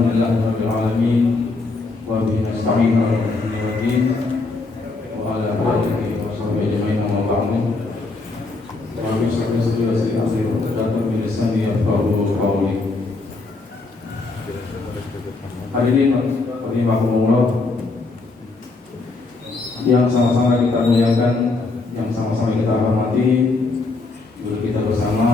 Alhamdulillahirabbil alamin wa bihi nasta'in 'ala umuri waddin wa 'ala alihi wa sahbihi ajma'in amma ba'du. Wa bi sallallahu alaihi wa sallam terdapat di lisani yafqahu qawli. Hadirin rahimakumullah, yang sama-sama kita muliakan, yang sama-sama kita hormati, guru kita bersama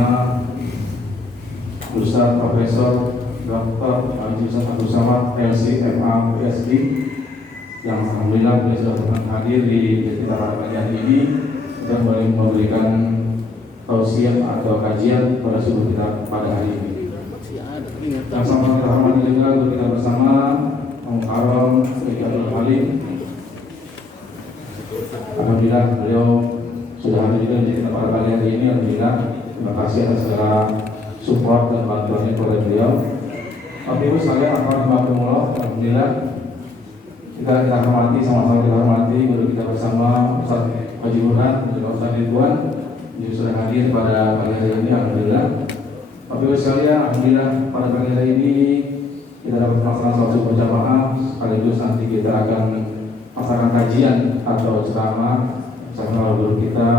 Ustaz Profesor Dr. Haji Ustaz Abdul Samad LC MA PhD, yang alhamdulillah beliau sudah pernah hadir di sekitar kajian ini dan boleh memberikan tausiah atau kajian pada subuh kita pada hari ini. Yang sama kita hormati juga guru kita bersama Mukarram Abdul Halim. Alhamdulillah beliau sudah hadir juga di kita pada kali hari ini. Alhamdulillah, terima kasih atas segala support dan bantuannya kepada beliau. Bapak Ibu sekalian, alhamdulillah kita hormati, sama-sama kita hormati guru kita bersama Ustaz Haji Burhan dan juga Ustaz Ridwan yang sudah hadir pada pagi hari ini. Alhamdulillah. Bapak Ibu sekalian, alhamdulillah pada pagi hari ini kita dapat melaksanakan sholat subuh berjamaah, sekaligus nanti kita akan melaksanakan kajian atau ceramah bersama guru kita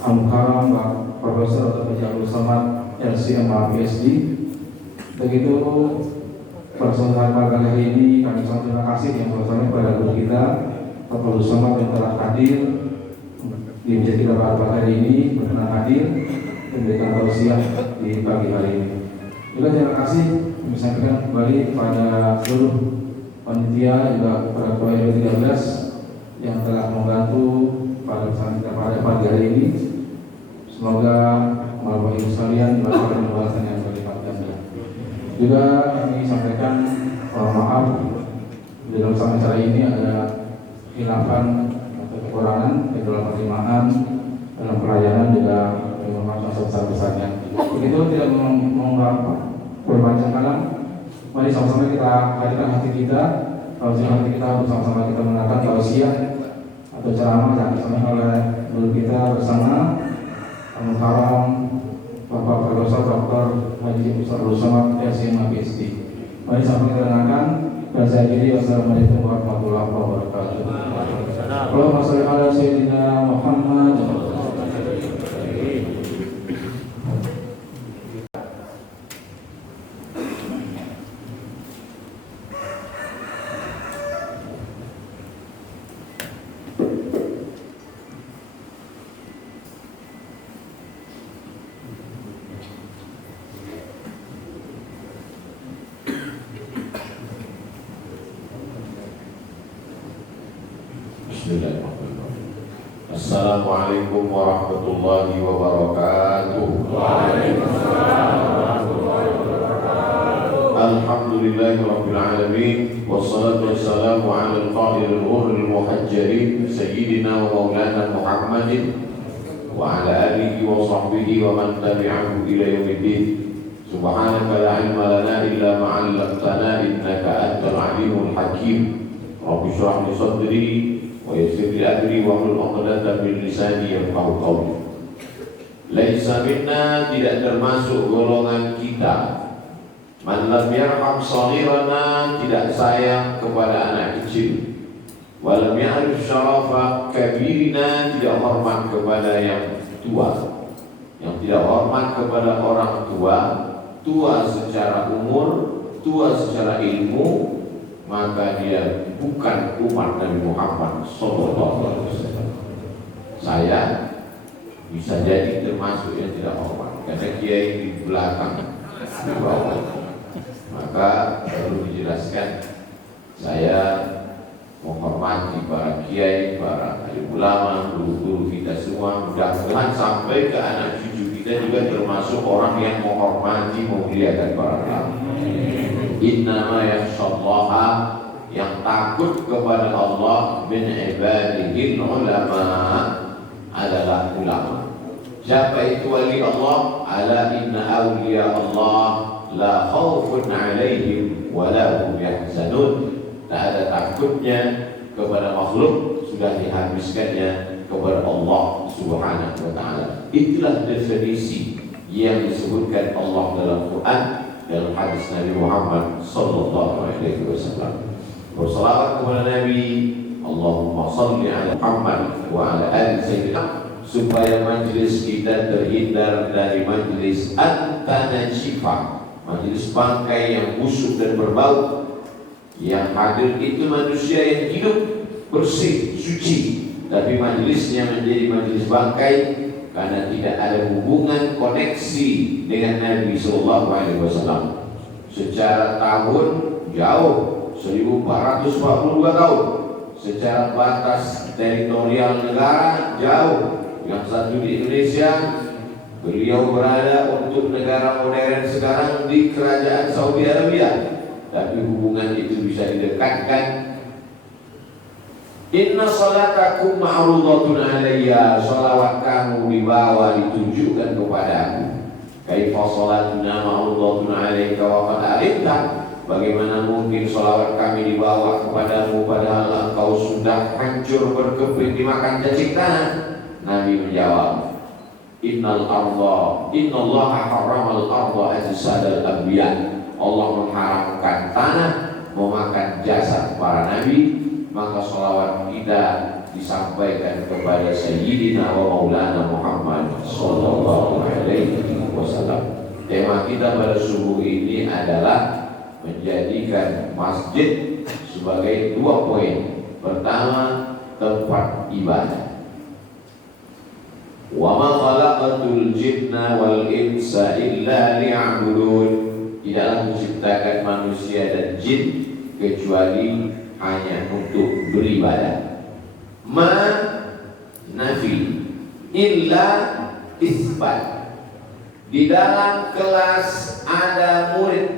Al-Mukarram Profesor Dr. Haji Abdul Samad LCMA PhD. Begitu persoalan pada hari ini kami sangat terima kasih yang bersama kepada guru kita Dr. Abdul Samad yang telah hadir di masjid kita pada hari ini, berkenan hadir memberikan tausiah di pagi hari ini. Juga terima kasih kami sampaikan kembali kepada seluruh panitia juga pada KWR 13 yang telah membantu pada pesan kita pada pagi hari ini. Semoga Bapak Ibu sekalian mendapatkan pembahasan yang berlipat ganda. Juga kami sampaikan maaf di dalam acara ini ada khilafan atau kekurangan di dalam penerimaan dalam pelayanan, juga maaf sebesar-besarnya. Begitu tidak berpanjang kalam, mari sama-sama kita hadirkan hati kita, tausiah hati kita untuk sama-sama kita mengenalkan tausiah atau ceramah yang disampaikan oleh guru kita bersama Al-Mukarram Bapak Profesor Dr. Haji Ustaz Abdul Samad LCMA PhD. Mari sama kita dengarkan dan saya kiri. Wassalamualaikum warahmatullahi wabarakatuh. Allahumma shalli ala sayyidina Muhammad. Assalamualaikum warahmatullahi wabarakatuh. Waalaikumsalam warahmatullahi wabarakatuh. Alhamdulillahirabbil alamin, wassalatu wassalamu ala al-qa'il al-ghurril muhajjalin sayyidina wa maulana Muhammadin wa ala alihi wa sahbihi wa man tabi'ahu ila yaumiddin. Subhanaka la ilma lana illa ma 'allamtana innaka antal alimul hakim. Rabbi shrah li sadri wa yassir li amri wahlul 'uqdatam min lisani yafqahu qawli. Laisa minna, tidak termasuk golongan kita, man lam yarham shaghirana, tidak sayang kepada anak kecil, wa lam ya'rif syarafa kabirina, tidak hormat kepada yang tua. Yang tidak hormat kepada orang tua, tua secara umur, tua secara ilmu, maka dia bukan umat Nabi Muhammad SAW. Saya bisa jadi termasuk yang tidak hormat karena kiai di belakang, di bawah. Maka perlu dijelaskan, saya menghormati para kiai, para alim ulama, guru-guru kita semua. Mudah-mudahan sampai ke anak cucu kita juga termasuk orang yang menghormati, memuliakan para ulama. Innama yakhshallaha, yang takut kepada Allah, min ibadihil ulama, adalah ulama. Siapa itu wali Allah? Ala inna awliya Allah la khawfun alaihim wa la hum yahzanun. Tak ada takutnya kepada makhluk, sudah dihabiskannya kepada Allah Subhanahu wa ta'ala. Itulah definisi yang disebutkan Allah dalam Quran, dalam hadis Nabi Muhammad sallallahu alaihi wasallam. Bersalawat kepada Nabi, Allahumma salli ala Muhammad wa ala ali sayyidina, supaya majlis kita terhindar dari majlis at-tanasyifa, majlis bangkai yang busuk dan berbau. Yang hadir itu manusia yang hidup bersih, suci, tapi majlisnya menjadi majlis bangkai karena tidak ada hubungan koneksi dengan Nabi sallallahu alaihi wasallam. Secara tahun jauh 1442 tahun, secara batas teritorial negara jauh. Yang satu di Indonesia, beliau berada untuk negara modern sekarang di kerajaan Saudi Arabia, tapi hubungan itu bisa didekatkan. Inna salatakum ma'rudatun alayya, salawat kamu dibawa ditunjukkan kepada aku. Kaifa salatuna ma'rudatun alayka wa qad alimta, bagaimana mungkin salawat kami dibawa kepadamu padahal engkau sudah hancur berkeping dimakan cacing tanah. Nabi menjawab, Innallaha harramal arda ajsadal anbiya, Allah mengharamkan tanah memakan jasad para nabi. Maka salawat kita disampaikan kepada Sayyidina wa Maulana Muhammad sallallahu alaihi wasallam. Tema kita pada subuh ini adalah menjadikan masjid sebagai 2 poin. Pertama, tempat ibadah. Wa ma khalaqatul jinna wal insa illa liya'budun. Tidaklah menciptakan manusia dan jin kecuali hanya untuk beribadah. Ma nafi illa isbat. Di dalam kelas ada murid,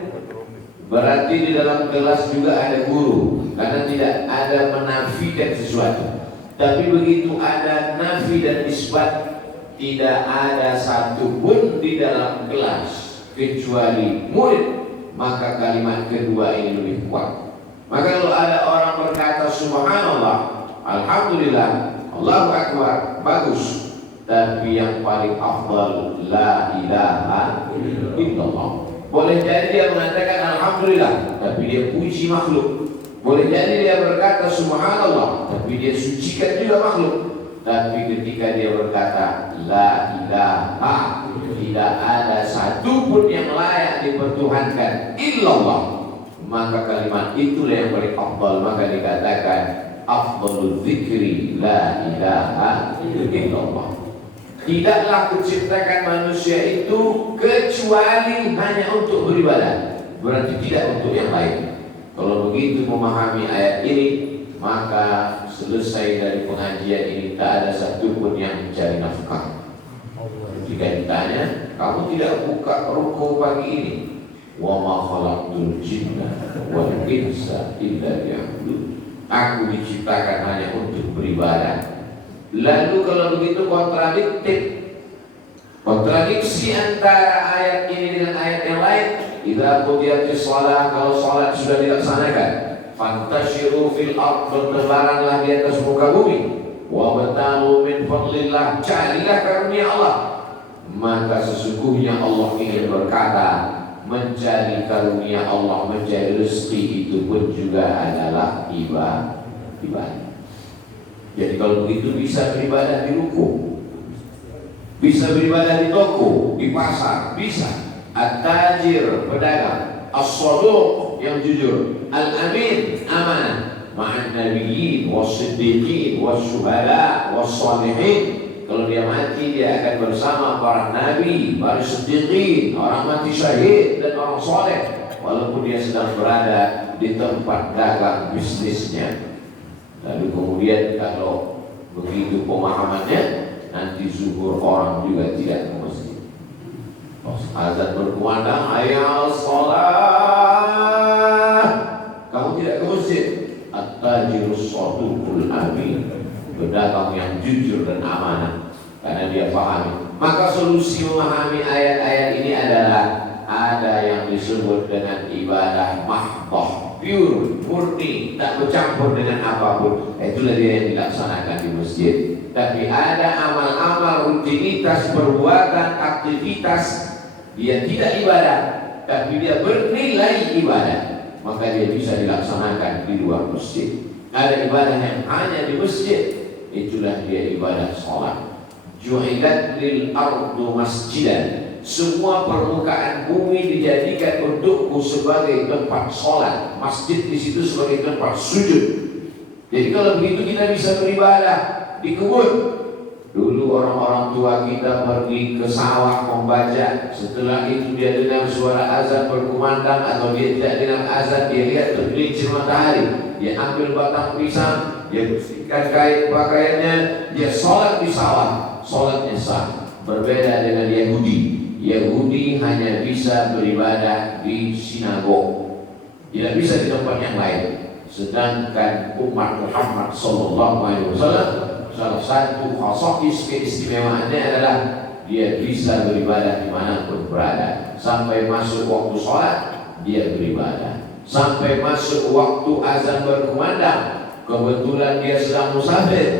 berarti di dalam kelas juga ada guru, karena tidak ada menafikan sesuatu. Tapi begitu ada nafi dan isbat, tidak ada satu pun di dalam kelas kecuali murid, maka kalimat kedua ini lebih kuat. Maka kalau ada orang berkata subhanallah, alhamdulillah, Allahu akbar, bagus, tapi yang paling afdal la ilaha illallah. Boleh jadi dia mengatakan alhamdulillah, tapi dia puji makhluk. Boleh jadi dia berkata subhanallah, tapi dia sucikan juga makhluk. Tapi ketika dia berkata la ilaha, tidak ada satu pun yang layak dipertuhankan illallah, maka kalimat itulah yang paling afdal. Maka dikatakan afdalul dzikri la ilaha illallah. Tidaklah kuciptakan manusia itu kecuali hanya untuk beribadah, berarti tidak untuk yang lain. Kalau begitu memahami ayat ini, maka selesai dari pengajian ini tak ada satupun yang mencari nafkah. Jika ditanya, kamu tidak buka ruko pagi ini, wa ma khalaqtul jinna wal insa illa liya'budun. Aku diciptakan hanya untuk beribadah. Lalu kalau begitu kontradiksi antara ayat ini dengan ayat yang lain. Idza qudiyatis shalah, kalau salat sudah dilaksanakan, fantashiru fil ard, bertebaranlah di atas muka bumi, wa batalu min fadlillah, carilah karunia Allah. Maka sesungguhnya Allah ingin berkata, mencari karunia Allah, mencari rezeki itu pun juga adalah ibadah. Jadi kalau begitu bisa beribadah di ruko, bisa beribadah di toko, di pasar, bisa. At-tajir, pedagang, as-saduq, yang jujur, al-amin, amanah, ma'an nabiyyin, was-siddiqin, was-syuhada, was-salihin. Kalau dia mati, dia akan bersama para nabi, para siddiqin, orang mati syahid, dan orang soleh, walaupun dia sedang berada di tempat dagang bisnisnya. Lalu kemudian kalau begitu pemahamannya, nanti zuhur orang juga tidak ke masjid. Azan berkumandang, hayya shalah, kamu tidak ke masjid. At-tajirus saduqul amin, pedagang yang jujur dan amanah, karena dia pahami. Maka solusi memahami ayat-ayat ini adalah ada yang disebut dengan ibadah mahdoh, pure, murni, tak bercampur dengan apapun. Itulah dia yang dilaksanakan di masjid. Tapi ada amal-amal, rutinitas, perbuatan, aktivitas, dia tidak ibadah, tapi dia bernilai ibadah, maka dia bisa dilaksanakan di luar masjid. Ada ibadah yang hanya di masjid, itulah dia ibadah sholat. Ju'ilat lil ardu masjidan, semua permukaan bumi dijadikan untukku sebagai tempat sholat. Masjid di situ sebagai tempat sujud. Jadi kalau begitu kita bisa beribadah di kebun. Dulu orang-orang tua kita pergi ke sawah membaca. Setelah itu dia dengar suara azan berkumandang, atau dia tidak dengar azan, dia lihat tergelincir matahari. Dia ambil batang pisang, dia bersihkan kain pakaiannya, dia sholat di sawah. Sholatnya sah. Berbeda dengan Yahudi. Yahudi hanya bisa beribadah di sinagog, tidak bisa di tempat yang lain. Sedangkan umat Muhammad SAW, salah satu khasais keistimewaannya adalah dia bisa beribadah dimanapun berada. Sampai masuk waktu sholat dia beribadah, sampai masuk waktu azan berkumandang, kebetulan dia sedang musafir,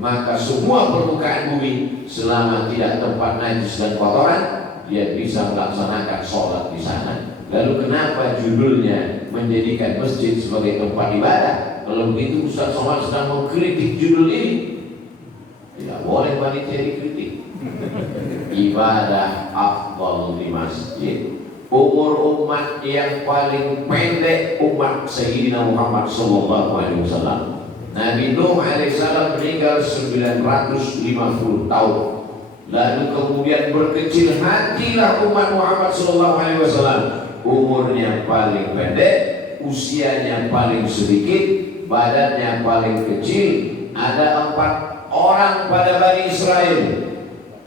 maka semua permukaan bumi selama tidak tempat najis dan kotoran, dia bisa melaksanakan sholat di sana. Lalu kenapa judulnya menjadikan masjid sebagai tempat ibadah? Kalau begitu Ustaz Somad sedang mengkritik judul ini. Tidak boleh panitia dikritik. Ibadah afdal di masjid. Umur umat yang paling pendek umat Sayyidina Muhammad SAW. Nabi Nuh alaihissalam meninggal 950 tahun. Lalu kemudian berkecil hatilah umat Muhammad SAW. Umurnya paling pendek, usianya paling sedikit, badannya paling kecil. Ada 4 orang pada Bani Israel.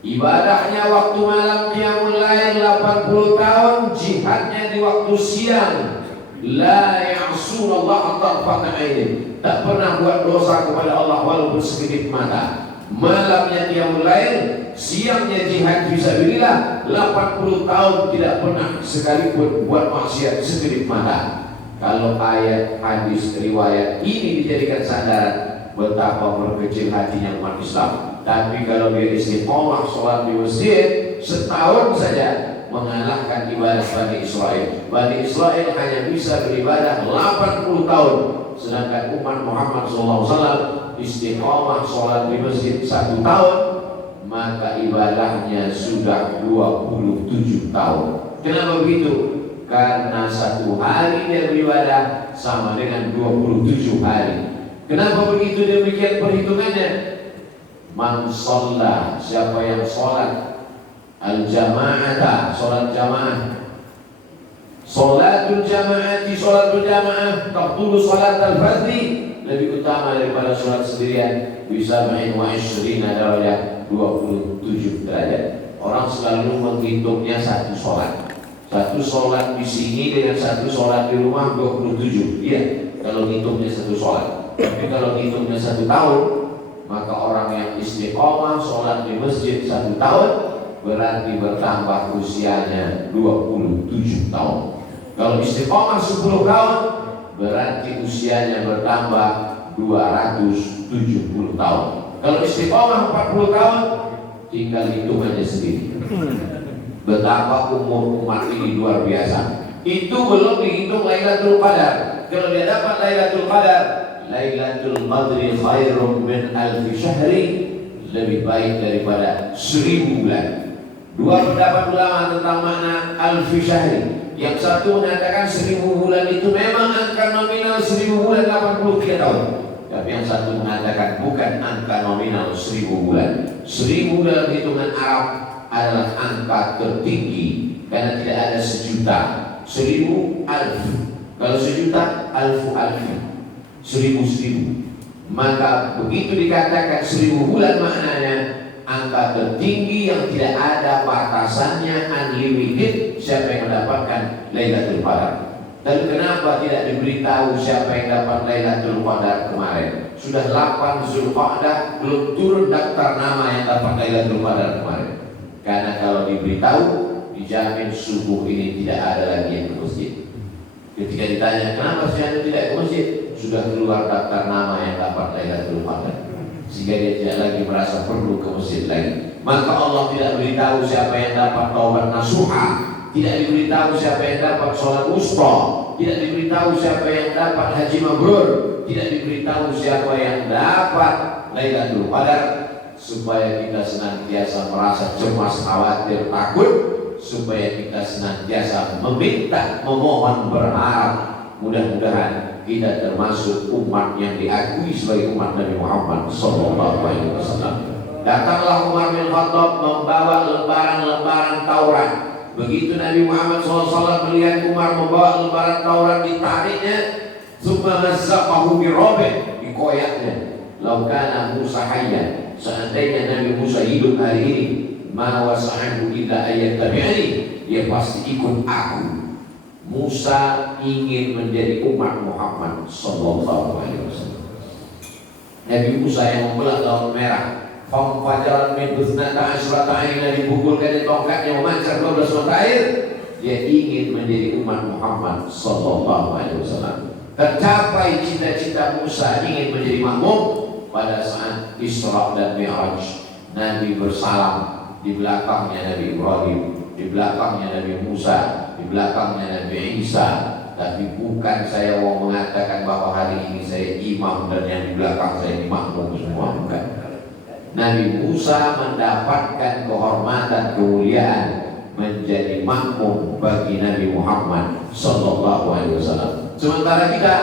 Ibadahnya waktu malam qiyamul lail 80 tahun, jihadnya di waktu siang. La ya'sunallaha tarfata 'ain. Tak pernah buat dosa kepada Allah walaupun sekedip mata. Malamnya qiyamul lail, siangnya jihad fisabilillah, 80 tahun tidak pernah sekalipun buat maksiat sekedip mata. Kalau ayat, hadis, riwayat ini dijadikan sandaran, betapa berkecil hatinya umat Islam. Tapi kalau dia istiqomah sholat di masjid, setahun saja mengalahkan ibadah Bani Israel. Bani Israel hanya bisa beribadah 80 tahun, sedangkan umat Muhammad SAW istiqomah sholat di masjid 1 tahun, maka ibadahnya sudah 27 tahun. Kenapa begitu? Karena 1 hari dia beribadah sama dengan 27 hari. Kenapa begitu demikian perhitungannya? Man sholla, siapa yang sholat al-jama'ata, sholat jamaah. Sholatul jama'ati, sholat berjamaah, taqtulu sholat al-fardhi, lebih utama daripada sholat sendirian. Bisa main wa ishrina darajah, 27 derajat. Orang selalu menghitungnya satu sholat. Satu sholat di sini dengan satu sholat di rumah 27. Iya, kalau hitungnya satu sholat. Tapi kalau hitungnya 1 tahun, maka orang yang istiqomah sholat di masjid 1 tahun berarti bertambah usianya 27 tahun. Kalau istiqomah 10 tahun berarti usianya bertambah 270 tahun. Kalau istiqomah 40 tahun, tinggal hitungannya sendiri. Betapa umur umat ini luar biasa. Itu belum dihitung Lailatul Qadar. Kalau dia dapat Lailatul Qadar, Lailatul Qadri khairum min alfi syahri, lebih baik daripada 1000 bulan. 2 pendapat ulama tentang makna alfi syahri. Yang satu mengatakan 1000 bulan itu memang angka nominal 1000 bulan 83 tahun. Tapi yang satu mengatakan bukan angka nominal 1000 bulan. 1000 dalam hitungan Arab adalah angka tertinggi, karena tidak ada sejuta. 1000 alf. Kalau sejuta alfu alfi, 1000. Maka begitu dikatakan 1000 bulan, maknanya angka tertinggi yang tidak ada batasannya, unlimited. Siapa yang mendapatkan Lailatul Qadar? Dan kenapa tidak diberitahu siapa yang dapat Lailatul Qadar kemarin? Sudah 8 Zulqa'dah belum turun daftar nama yang dapat Lailatul Qadar kemarin. Karena kalau diberitahu, dijamin subuh ini tidak ada lagi yang ke masjid. Ketika ditanya kenapa saya tidak ke masjid, sudah keluar daftar nama yang dapat Lailatul Qadar, sehingga dia tidak lagi merasa perlu ke masjid lagi. Maka Allah tidak beritahu siapa yang dapat taubat nasuha, tidak diberitahu siapa yang dapat sholat wusta, tidak diberitahu siapa yang dapat haji mabrur, tidak diberitahu siapa yang dapat Lailatul Qadar, supaya kita senantiasa merasa cemas, khawatir, takut, supaya kita senantiasa meminta, memohon, berharap mudah-mudahan kita termasuk umat yang diakui sebagai umat Nabi Muhammad SAW. Datanglah Umar bin Khattab membawa lembaran-lembaran Taurat. Begitu Nabi Muhammad SAW melihat Umar membawa lembaran Taurat, ditariknya, summa mazzaqahu birobeh, dikoyaknya. Laukana Musa hayyan, seandainya Nabi Musa hidup hari ini, ma wasa'anhu illa ayat tabi'ani, dia pasti ikut aku. Musa ingin menjadi umat Muhammad sallallahu alaihi wasallam. Nabi Musa yang membelah laut merah, fajaran min husnata asyrata aina, dipukulkan tongkatnya memancar 12 mata air. Dia ingin menjadi umat Muhammad sallallahu alaihi wasallam. Tercapai cita-cita Musa ingin menjadi makmum pada saat Isra dan Mi'raj. Nabi bersalam, di belakangnya Nabi Ibrahim, di belakangnya Nabi Musa, di belakangnya Nabi Isa. Tapi bukan saya mau mengatakan bahwa hari ini saya imam dan yang di belakang saya ini makmum semua, bukan. Nabi Musa mendapatkan kehormatan, kemuliaan menjadi makmum bagi Nabi Muhammad sallallahu alaihi wasallam. Sementara kita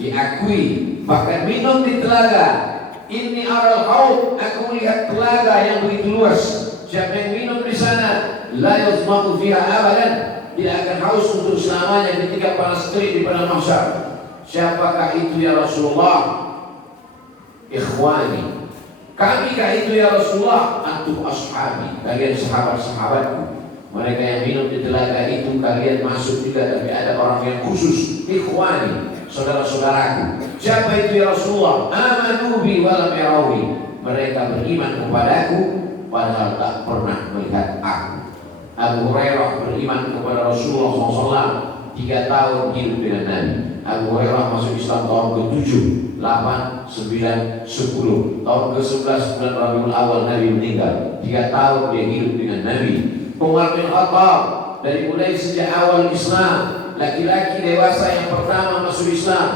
diakui, bahkan minum di telaga. Ini aral haud, aku melihat telaga yang begitu luas. Siapa yang minum di sana, la yazmatu fiha abadan, tidak akan haus untuk selamanya ketika panas terik di padang mahsyar. Siapakah itu ya Rasulullah? Ikhwani, kamikah itu ya Rasulullah? Antum ashabi, kalian sahabat-sahabatku. Mereka yang minum di telaga itu kalian masuk juga, tapi ada orang yang khusus. Ikhwani, saudara-saudaraku. Siapa itu ya Rasulullah? Amanu bi wa lam yarawi. Mereka beriman kepadaku padahal tak pernah melihat aku. Abu Hurairah beriman kepada Rasulullah SAW 3 tahun hidup dengan Nabi. Abu Hurairah masuk Islam tahun ke-7, 8, 9, 10. Tahun ke-11 bulan Rabiul Awal Nabi meninggal. 3 tahun dia hidup dengan Nabi. Umar bin Khattab dari mulai sejak awal Islam, laki-laki dewasa yang pertama masuk Islam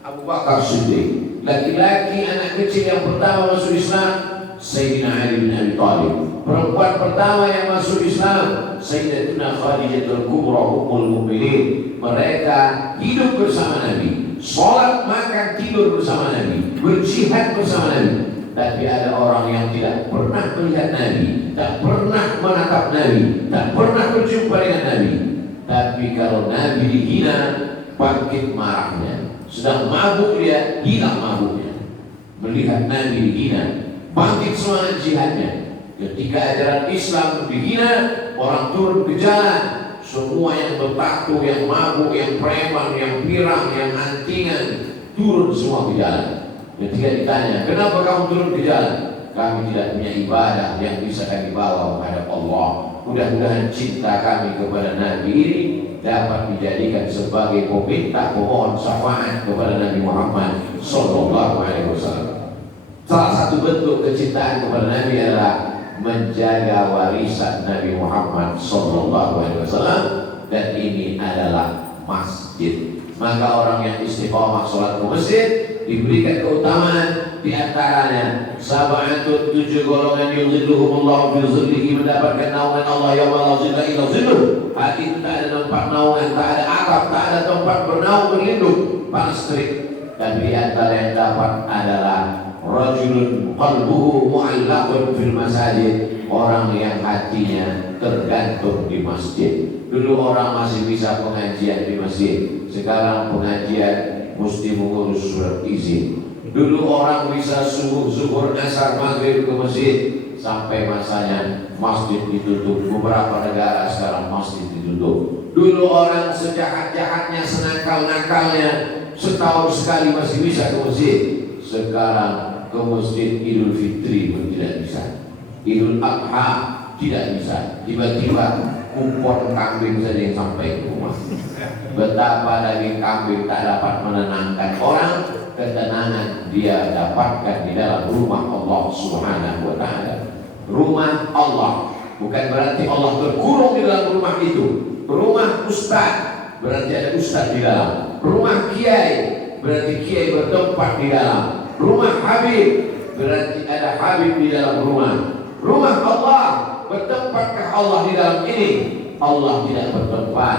Abu Bakar Siddiq. Laki-laki anak kecil yang pertama masuk Islam Sayyidina Ali bin Abi Thalib. Perempuan pertama yang masuk Islam Sayyidatuna Khadijatul Kubra Ummul Mukminin. Mereka hidup bersama Nabi, sholat, makan, tidur bersama Nabi, berjihad bersama Nabi. Tapi ada orang yang tidak pernah melihat Nabi, tak pernah menatap Nabi, tak pernah berjumpa dengan Nabi. Tapi kalau Nabi dihina, bangkit marahnya. Sedang mabuk dia, hilang mabuknya. Melihat Nabi dihina, bangkit semangat jihadnya. Ketika ajaran Islam dihina, orang turun ke jalan. Semua yang bertato, yang mabuk, yang preman, yang pirang, yang antingan, turun semua ke jalan. Ketika ditanya, kenapa kamu turun ke jalan? Kami tidak punya ibadah yang bisa kami bawa menghadap Allah. Mudah-mudahan cinta kami kepada Nabi ini dapat dijadikan sebagai peminta, pemohon syafaat kepada Nabi Muhammad sallallahu alaihi wasallam. Salah satu bentuk kecintaan kepada Nabi adalah menjaga warisan Nabi Muhammad sallallahu alaihi wasallam, dan ini adalah masjid. Maka orang yang istiqomah sholat ke masjid diberikan keutamaan, di antaranya sab'atun, 7 golongan yuzilluhumullahu fi zillihi, mendapatkan naungan Allah yauma la zilla illa zilluh. Hati itu tak ada tempat naungan, tak ada atap, tak ada tempat bernaung berlindung, panas terik. Dan di antara yang dapat adalah rajulun qalbuhu mu'allaqun fil masajid, orang yang hatinya tergantung di masjid. Dulu orang masih bisa pengajian di masjid, sekarang pengajian mesti mengurus surat izin. Dulu orang bisa subuh, zuhur, asar, maghrib ke masjid, sampai masanya masjid ditutup. Beberapa negara sekarang masjid ditutup. Dulu orang sejahat-jahatnya, senakal-nakalnya, setahun sekali masih bisa ke masjid. Sekarang ke masjid Idul Fitri pun tidak bisa, Idul Adha tidak bisa. Tiba-tiba kupon kambing saja yang sampai ke rumah. Betapa daging kambing tak dapat menenangkan orang, ketenangan dia dapatkan di dalam rumah Allah Subhanahu wa ta'ala. Rumah Allah bukan berarti Allah berkurung di dalam rumah itu. Rumah ustaz berarti ada ustaz di dalam. Rumah kiai berarti kiai bertempat di dalam. Rumah habib berarti ada habib di dalam rumah. Rumah Allah, bertempatkah Allah di dalam ini? Allah tidak bertempat.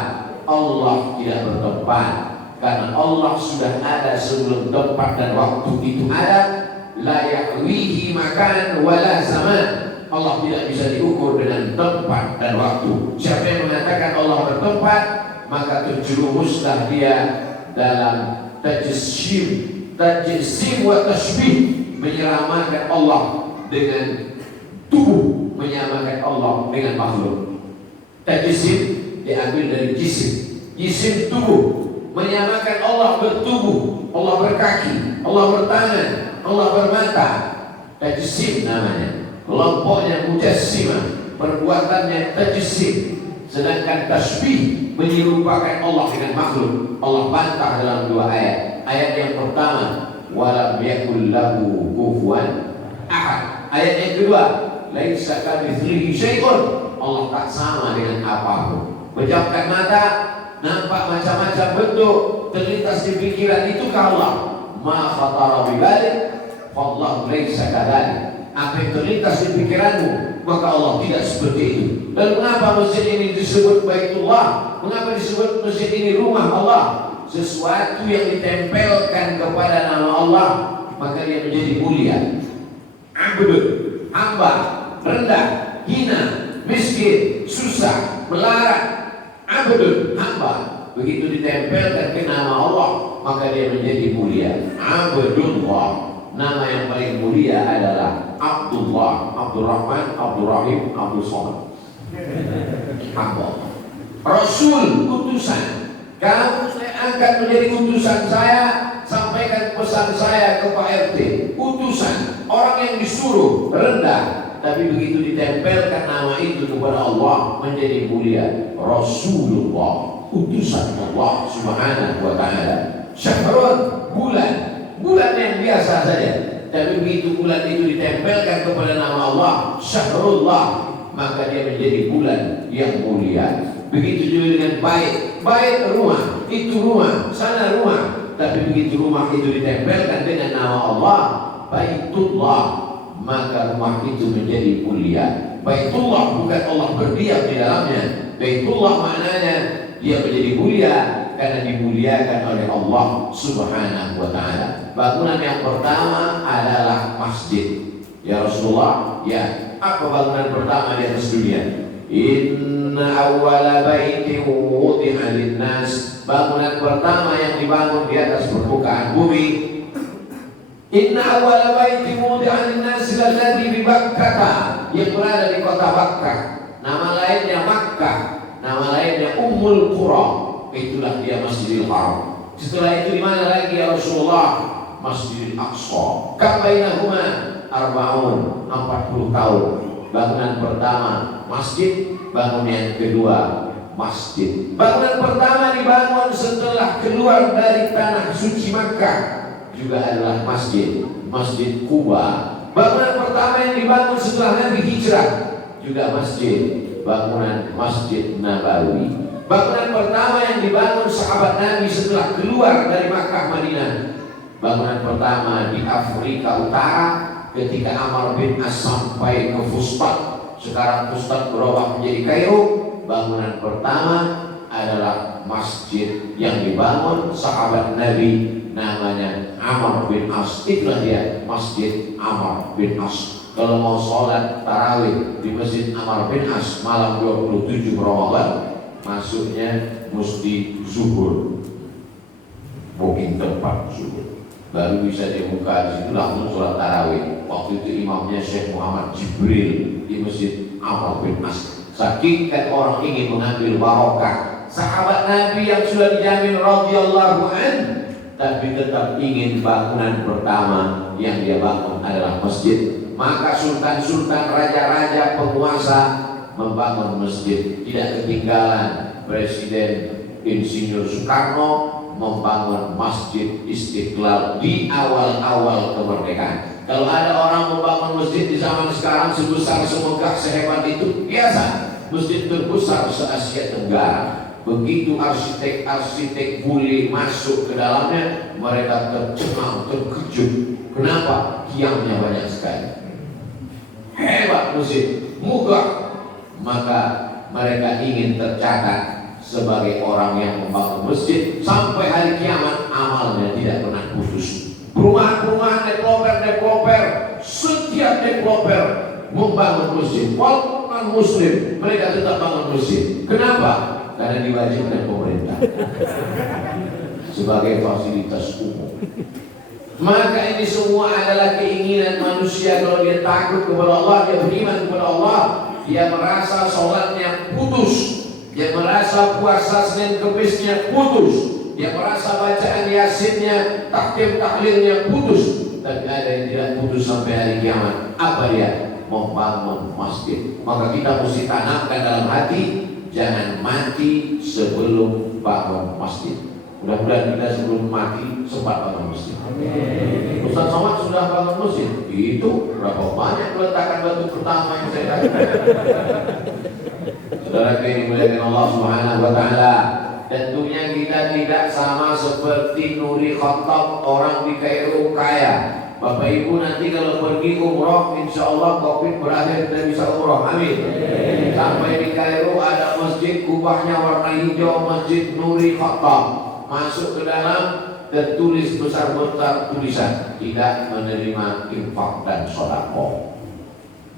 Allah tidak bertempat karena Allah sudah ada sebelum tempat dan waktu itu ada. La yahwihi makan wala zaman. Allah tidak bisa diukur dengan tempat dan waktu. Siapa yang mengatakan Allah bertempat, maka terjerumuslah dia dalam tajsim wa tashbih, menyamakan Allah dengan tubuh, menyamakan Allah dengan makhluk. Tajsim diambil dari jisim, jisim tubuh, menyamakan Allah bertubuh, Allah berkaki, Allah bertangan, Allah bermata. Tajsim namanya. Kelompoknya mujassimah, perbuatannya tajsim. Sedangkan tasbih menyerupakan Allah dengan makhluk. Allah bantah dalam dua ayat. Ayat yang pertama, walam yakul lahu kufuwan ahad. Ayat yang kedua, laisa kamitslihi syai'un. Allah tak sama dengan apapun. Pejamkan mata, nampak macam-macam bentuk, terlintas di pikiran, itukah Allah? Ma khatara bi balik, fallahu laisa kadzalik. Apa yang terlintas di pikiranmu, maka Allah tidak seperti itu. Dan mengapa masjid ini disebut Baitullah? Mengapa disebut masjid ini rumah Allah? Sesuatu yang ditempelkan kepada nama Allah, maka dia menjadi mulia. Abdul, hamba, rendah, hina, miskin, susah, melarat. Abdul, hamba, begitu ditempelkan ke nama Allah, maka dia menjadi mulia. Abdullah. Nama yang paling mulia adalah Abdullah, Abdurrahman, Abdurrahim, Abdul Somad. Hamba. Rasul, utusan. Kamu saya angkat menjadi utusan saya, sampaikan pesan saya ke Pak RT. Utusan, orang yang disuruh, rendah, tapi begitu ditempelkan nama itu kepada Allah menjadi mulia. Rasulullah, utusan Allah Subhanahu wa taala. Syahrun, bulan, bulan yang biasa saja, tapi begitu bulan itu ditempelkan kepada nama Allah Syahrullah, maka dia menjadi bulan yang mulia. Begitu juga dengan bait, bait rumah, itu rumah, sana rumah, tapi begitu rumah itu ditempelkan dengan nama Allah Baitullah, maka rumah itu menjadi mulia. Baitullah bukan Allah berdiam di dalamnya. Baitullah maknanya dia menjadi mulia karena dimuliakan oleh Allah Subhanahu wa taala. Bangunan yang pertama adalah masjid. Ya Rasulullah, ya, apa bangunan pertama di atas dunia? Inna awwala baitin wudi'a lin-nas. Bangunan pertama yang dibangun di atas permukaan bumi. Inna awwala baitin wudi'a lin-nas alladzi bi Bakkah, yang berada di kota Bakkah. Nama lainnya Makkah, nama lainnya Ummul Qura. Itulah dia Masjidil Haram. Setelah itu di mana lagi ya Rasulullah? Masjidil Aqsa. Kabainahuma arba'un, 40 tahun. Bangunan pertama masjid, bangunan yang kedua masjid. Bangunan pertama dibangun setelah keluar dari tanah suci Makkah, juga adalah masjid, Masjid Quba. Bangunan pertama yang dibangun setelah Nabi hijrah, juga masjid, bangunan Masjid Nabawi. Bangunan pertama yang dibangun sahabat Nabi setelah keluar dari Makkah Madinah, bangunan pertama di Afrika Utara ketika Amr bin As sampai ke Fustat. Sekarang Fustat berubah menjadi Kairo. Bangunan pertama adalah masjid yang dibangun sahabat Nabi, namanya Amr bin As. Itulah dia Masjid Amr bin As. Kalau mau sholat tarawih di Masjid Amr bin As malam 27 Ramadan, masuknya mesti zuhur, booking tempat zuhur, baru bisa dibuka di situ langsung sholat tarawih. Waktu itu imamnya Syekh Muhammad Jibril di Masjid Amr bin As. Saking kan orang ingin mengambil barokah sahabat Nabi yang sudah dijamin radhiyallahu an, tapi tetap ingin bangunan pertama yang dia bangun adalah masjid. Maka sultan-sultan, raja-raja, penguasa membangun masjid. Tidak ketinggalan Presiden Insinyur Soekarno membangun Masjid Istiqlal di awal-awal kemerdekaan. Kalau ada orang membangun masjid di zaman sekarang sebesar, semegah, sehebat itu, biasa. Masjid terbesar se-Asia Tenggara. Begitu arsitek-arsitek boleh masuk ke dalamnya, mereka tercengang, terkejut. Kenapa? Tiangnya banyak sekali. Hebat masjid, megah. Maka mereka ingin tercatat sebagai orang yang membangun masjid sampai hari kiamat, amalnya tidak pernah putus. Perumahan-perumahan, developer, setiap developer membangun masjid, walaupun non muslim mereka tetap bangun masjid. Kenapa? Karena diwajibkan pemerintah sebagai fasilitas umum. Maka ini semua adalah keinginan manusia. Kalau dia takut kepada Allah, dia beriman kepada Allah, dia merasa sholatnya putus, dia merasa puasa Senin Kemisnya putus, dia merasa bacaan Yasinnya, takdim tahlilnya putus. Tapi ada yang tidak putus sampai hari kiamat. Apa dia? Membangun masjid. Maka kita mesti tanamkan dalam hati, jangan mati sebelum bangun masjid. Mudah-mudahan kita sebelum mati sempat bangun masjid. Ustaz Somad sudah bangun masjid. Itu berapa banyak peletakan batu pertama yang saya lakukan. Saudara yang dimuliakan Allah Subhanahu wa taala, tentunya kita tidak sama seperti Nuri Khattab, orang di Kairo kaya. Bapak Ibu nanti kalau pergi umroh, insya Allah COVID berakhir kita bisa umroh, amin. Sampai di Kairo ada masjid kubahnya warna hijau, Masjid Nuri Khattab. Masuk ke dalam, tertulis besar-besar tulisan, tidak menerima infak dan sedekah.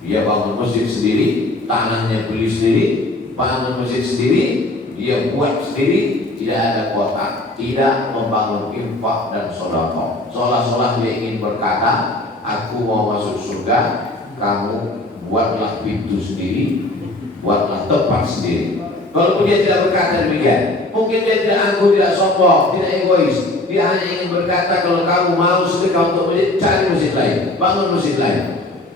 Dia bangun masjid sendiri, tanahnya beli sendiri, bangun masjid sendiri, dia buat sendiri, tidak ada kotak, tidak membangun infak dan sedekah. Seolah-olah dia ingin berkata, aku mau masuk surga, kamu buatlah pintu sendiri, buatlah tempat sendiri. Walaupun dia tidak berkata demikian, mungkin dia tidak angkuh, tidak sombong, tidak egois. Dia hanya ingin berkata, kalau kamu mau sedekah untuk masjid, cari masjid lain, bangun masjid lain.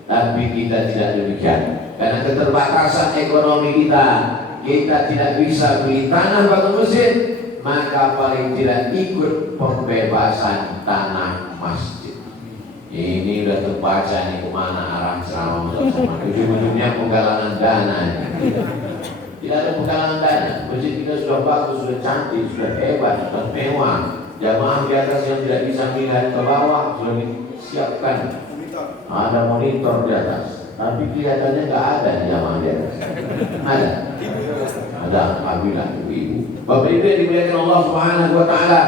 Tapi kita tidak demikian, karena keterbatasan ekonomi kita tidak bisa beli tanah bangun masjid. Maka paling tidak ikut pembebasan tanah masjid. Ini sudah terbaca nih kemana arah ceramah sama. Ujung-ujungnya penggalangan dana. Tidak ada penggalangan dana. Masjid kita sudah bagus, sudah cantik, sudah hebat, sudah mewah. Jamaah di atas yang tidak bisa melihat ke bawah sudah disiapkan. Ada monitor di atas, tapi kelihatannya nggak ada jamaah di atas. Ada. Ada apabila ibu. Bapak Ibu yang dimuliakan Allah Subhanahu wa taala,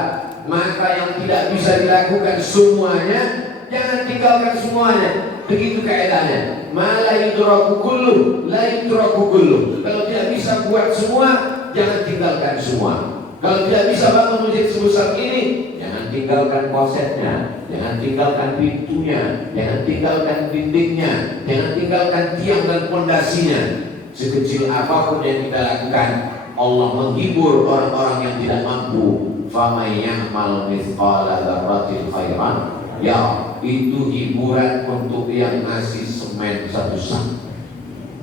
maka yang tidak bisa dilakukan semuanya, jangan tinggalkan semuanya. Begitu kaidahnya. Ma la yudraku kullu, la yudraku kullu. Kalau tidak bisa buat semua, jangan tinggalkan semua. Kalau tidak bisa bangun masjid sebesar ini, jangan tinggalkan kosetnya, jangan tinggalkan pintunya, jangan tinggalkan dindingnya, jangan tinggalkan tiang dan pondasinya. Sekecil apapun yang kita lakukan, Allah menghibur orang-orang yang tidak mampu. Faman ya'mal mithqala dzarratin khairan ya, itu hiburan untuk yang ngasih semen 1 sak.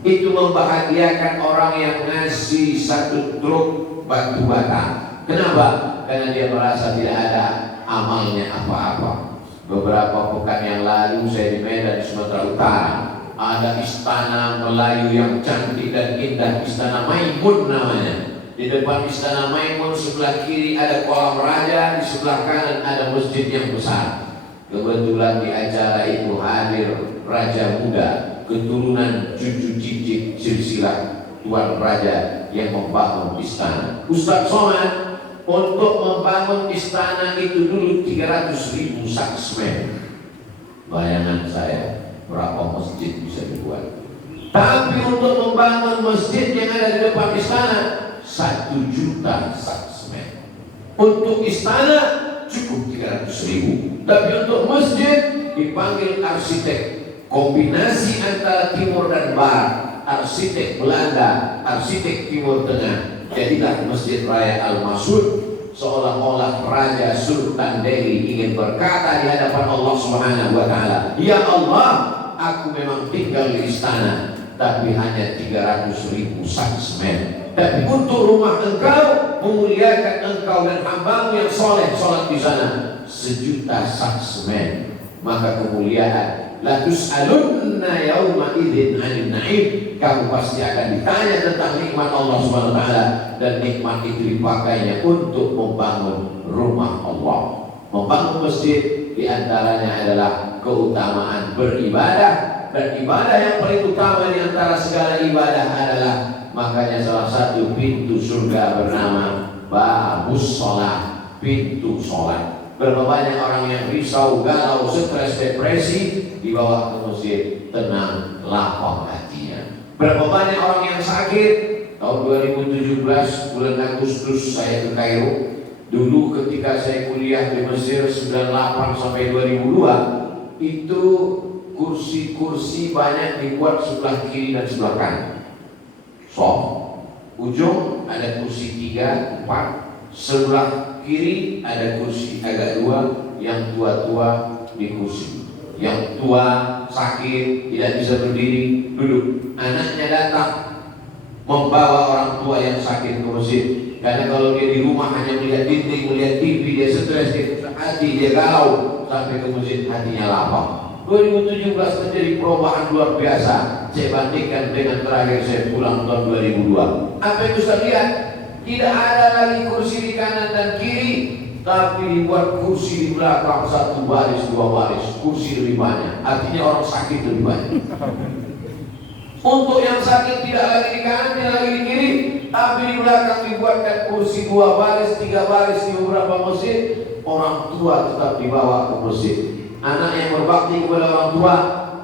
Itu membahagiakan orang yang ngasih 1 truk batu bata. Kenapa? Karena dia merasa tidak ada amalnya apa-apa. Beberapa pekan yang lalu saya di Medan, Sumatera Utara, ada istana Melayu yang cantik dan indah, Istana Maimun namanya. Di depan Istana Maimun sebelah kiri ada kolam raja, di sebelah kanan ada masjid yang besar. Kebetulan di acara itu hadir raja muda, keturunan cucu cicit silsilah tuan raja yang membangun istana. Ustaz Somad untuk membangun istana itu dulu 300.000 sak semen. Bayangan saya berapa masjid bisa dibuat. Tapi untuk membangun masjid yang ada di depan istana 1 juta sak semen. Untuk istana cukup 300.000. Tapi untuk masjid dipanggil arsitek, kombinasi antara timur dan barat, arsitek Belanda, arsitek Timur Tengah. Jadilah Masjid Raya Al-Masud, seolah-olah Raja Sultan Delhi ingin berkata di hadapan Allah Subhanahu wa taala, "Ya Allah, aku memang tinggal di istana, tapi hanya 300.000 sak semen. Tapi untuk rumah engkau, memuliakan engkau dan hambamu yang soleh sholat di sana, 1 juta sak semen." Maka kemuliaan La tus'alunna yauma idzin 'anil na'im. Kamu pasti akan ditanya tentang nikmat Allah Subhanahu wa taala, dan nikmat itu dipakainya untuk membangun rumah Allah. Membangun masjid di antaranya adalah keutamaan beribadah, dan ibadah yang paling utama di antara segala ibadah adalah, makanya salah satu pintu surga bernama babus sholat, pintu sholat. Berapa banyak orang yang risau, galau, stres, depresi, dibawa ke masjid, tenang, lapang hatinya. Berapa banyak orang yang sakit. Tahun 2017 bulan Agustus saya ke Kairo. Dulu ketika saya kuliah di Mesir 98 sampai 2002, itu kursi-kursi banyak dibuat sebelah kiri dan sebelah kanan. Ujung ada kursi 3, 4, sebelah kiri ada kursi agak 2, yang tua-tua di kursi. Yang tua sakit tidak bisa berdiri, duduk. Anaknya datang membawa orang tua yang sakit ke masjid. Karena kalau dia di rumah hanya melihat dinding, melihat TV, dia stres, dia hati, dia galau. Sampai ke masjid hatinya lapang. 2017 terjadi perubahan luar biasa. Saya bandingkan dengan terakhir saya pulang tahun 2002. Apa yang Ustaz lihat? Tidak ada lagi kursi di kanan dan kiri, tapi dibuat kursi di belakang, 1 baris, 2 baris, kursi lebih banyak. Artinya orang sakit lebih banyak. Untuk yang sakit tidak lagi di kanan, tidak lagi di kiri, tapi di belakang dibuatkan kursi 2 baris, 3 baris di beberapa masjid. Orang tua tetap dibawa ke masjid. Anak yang berbakti kepada orang tua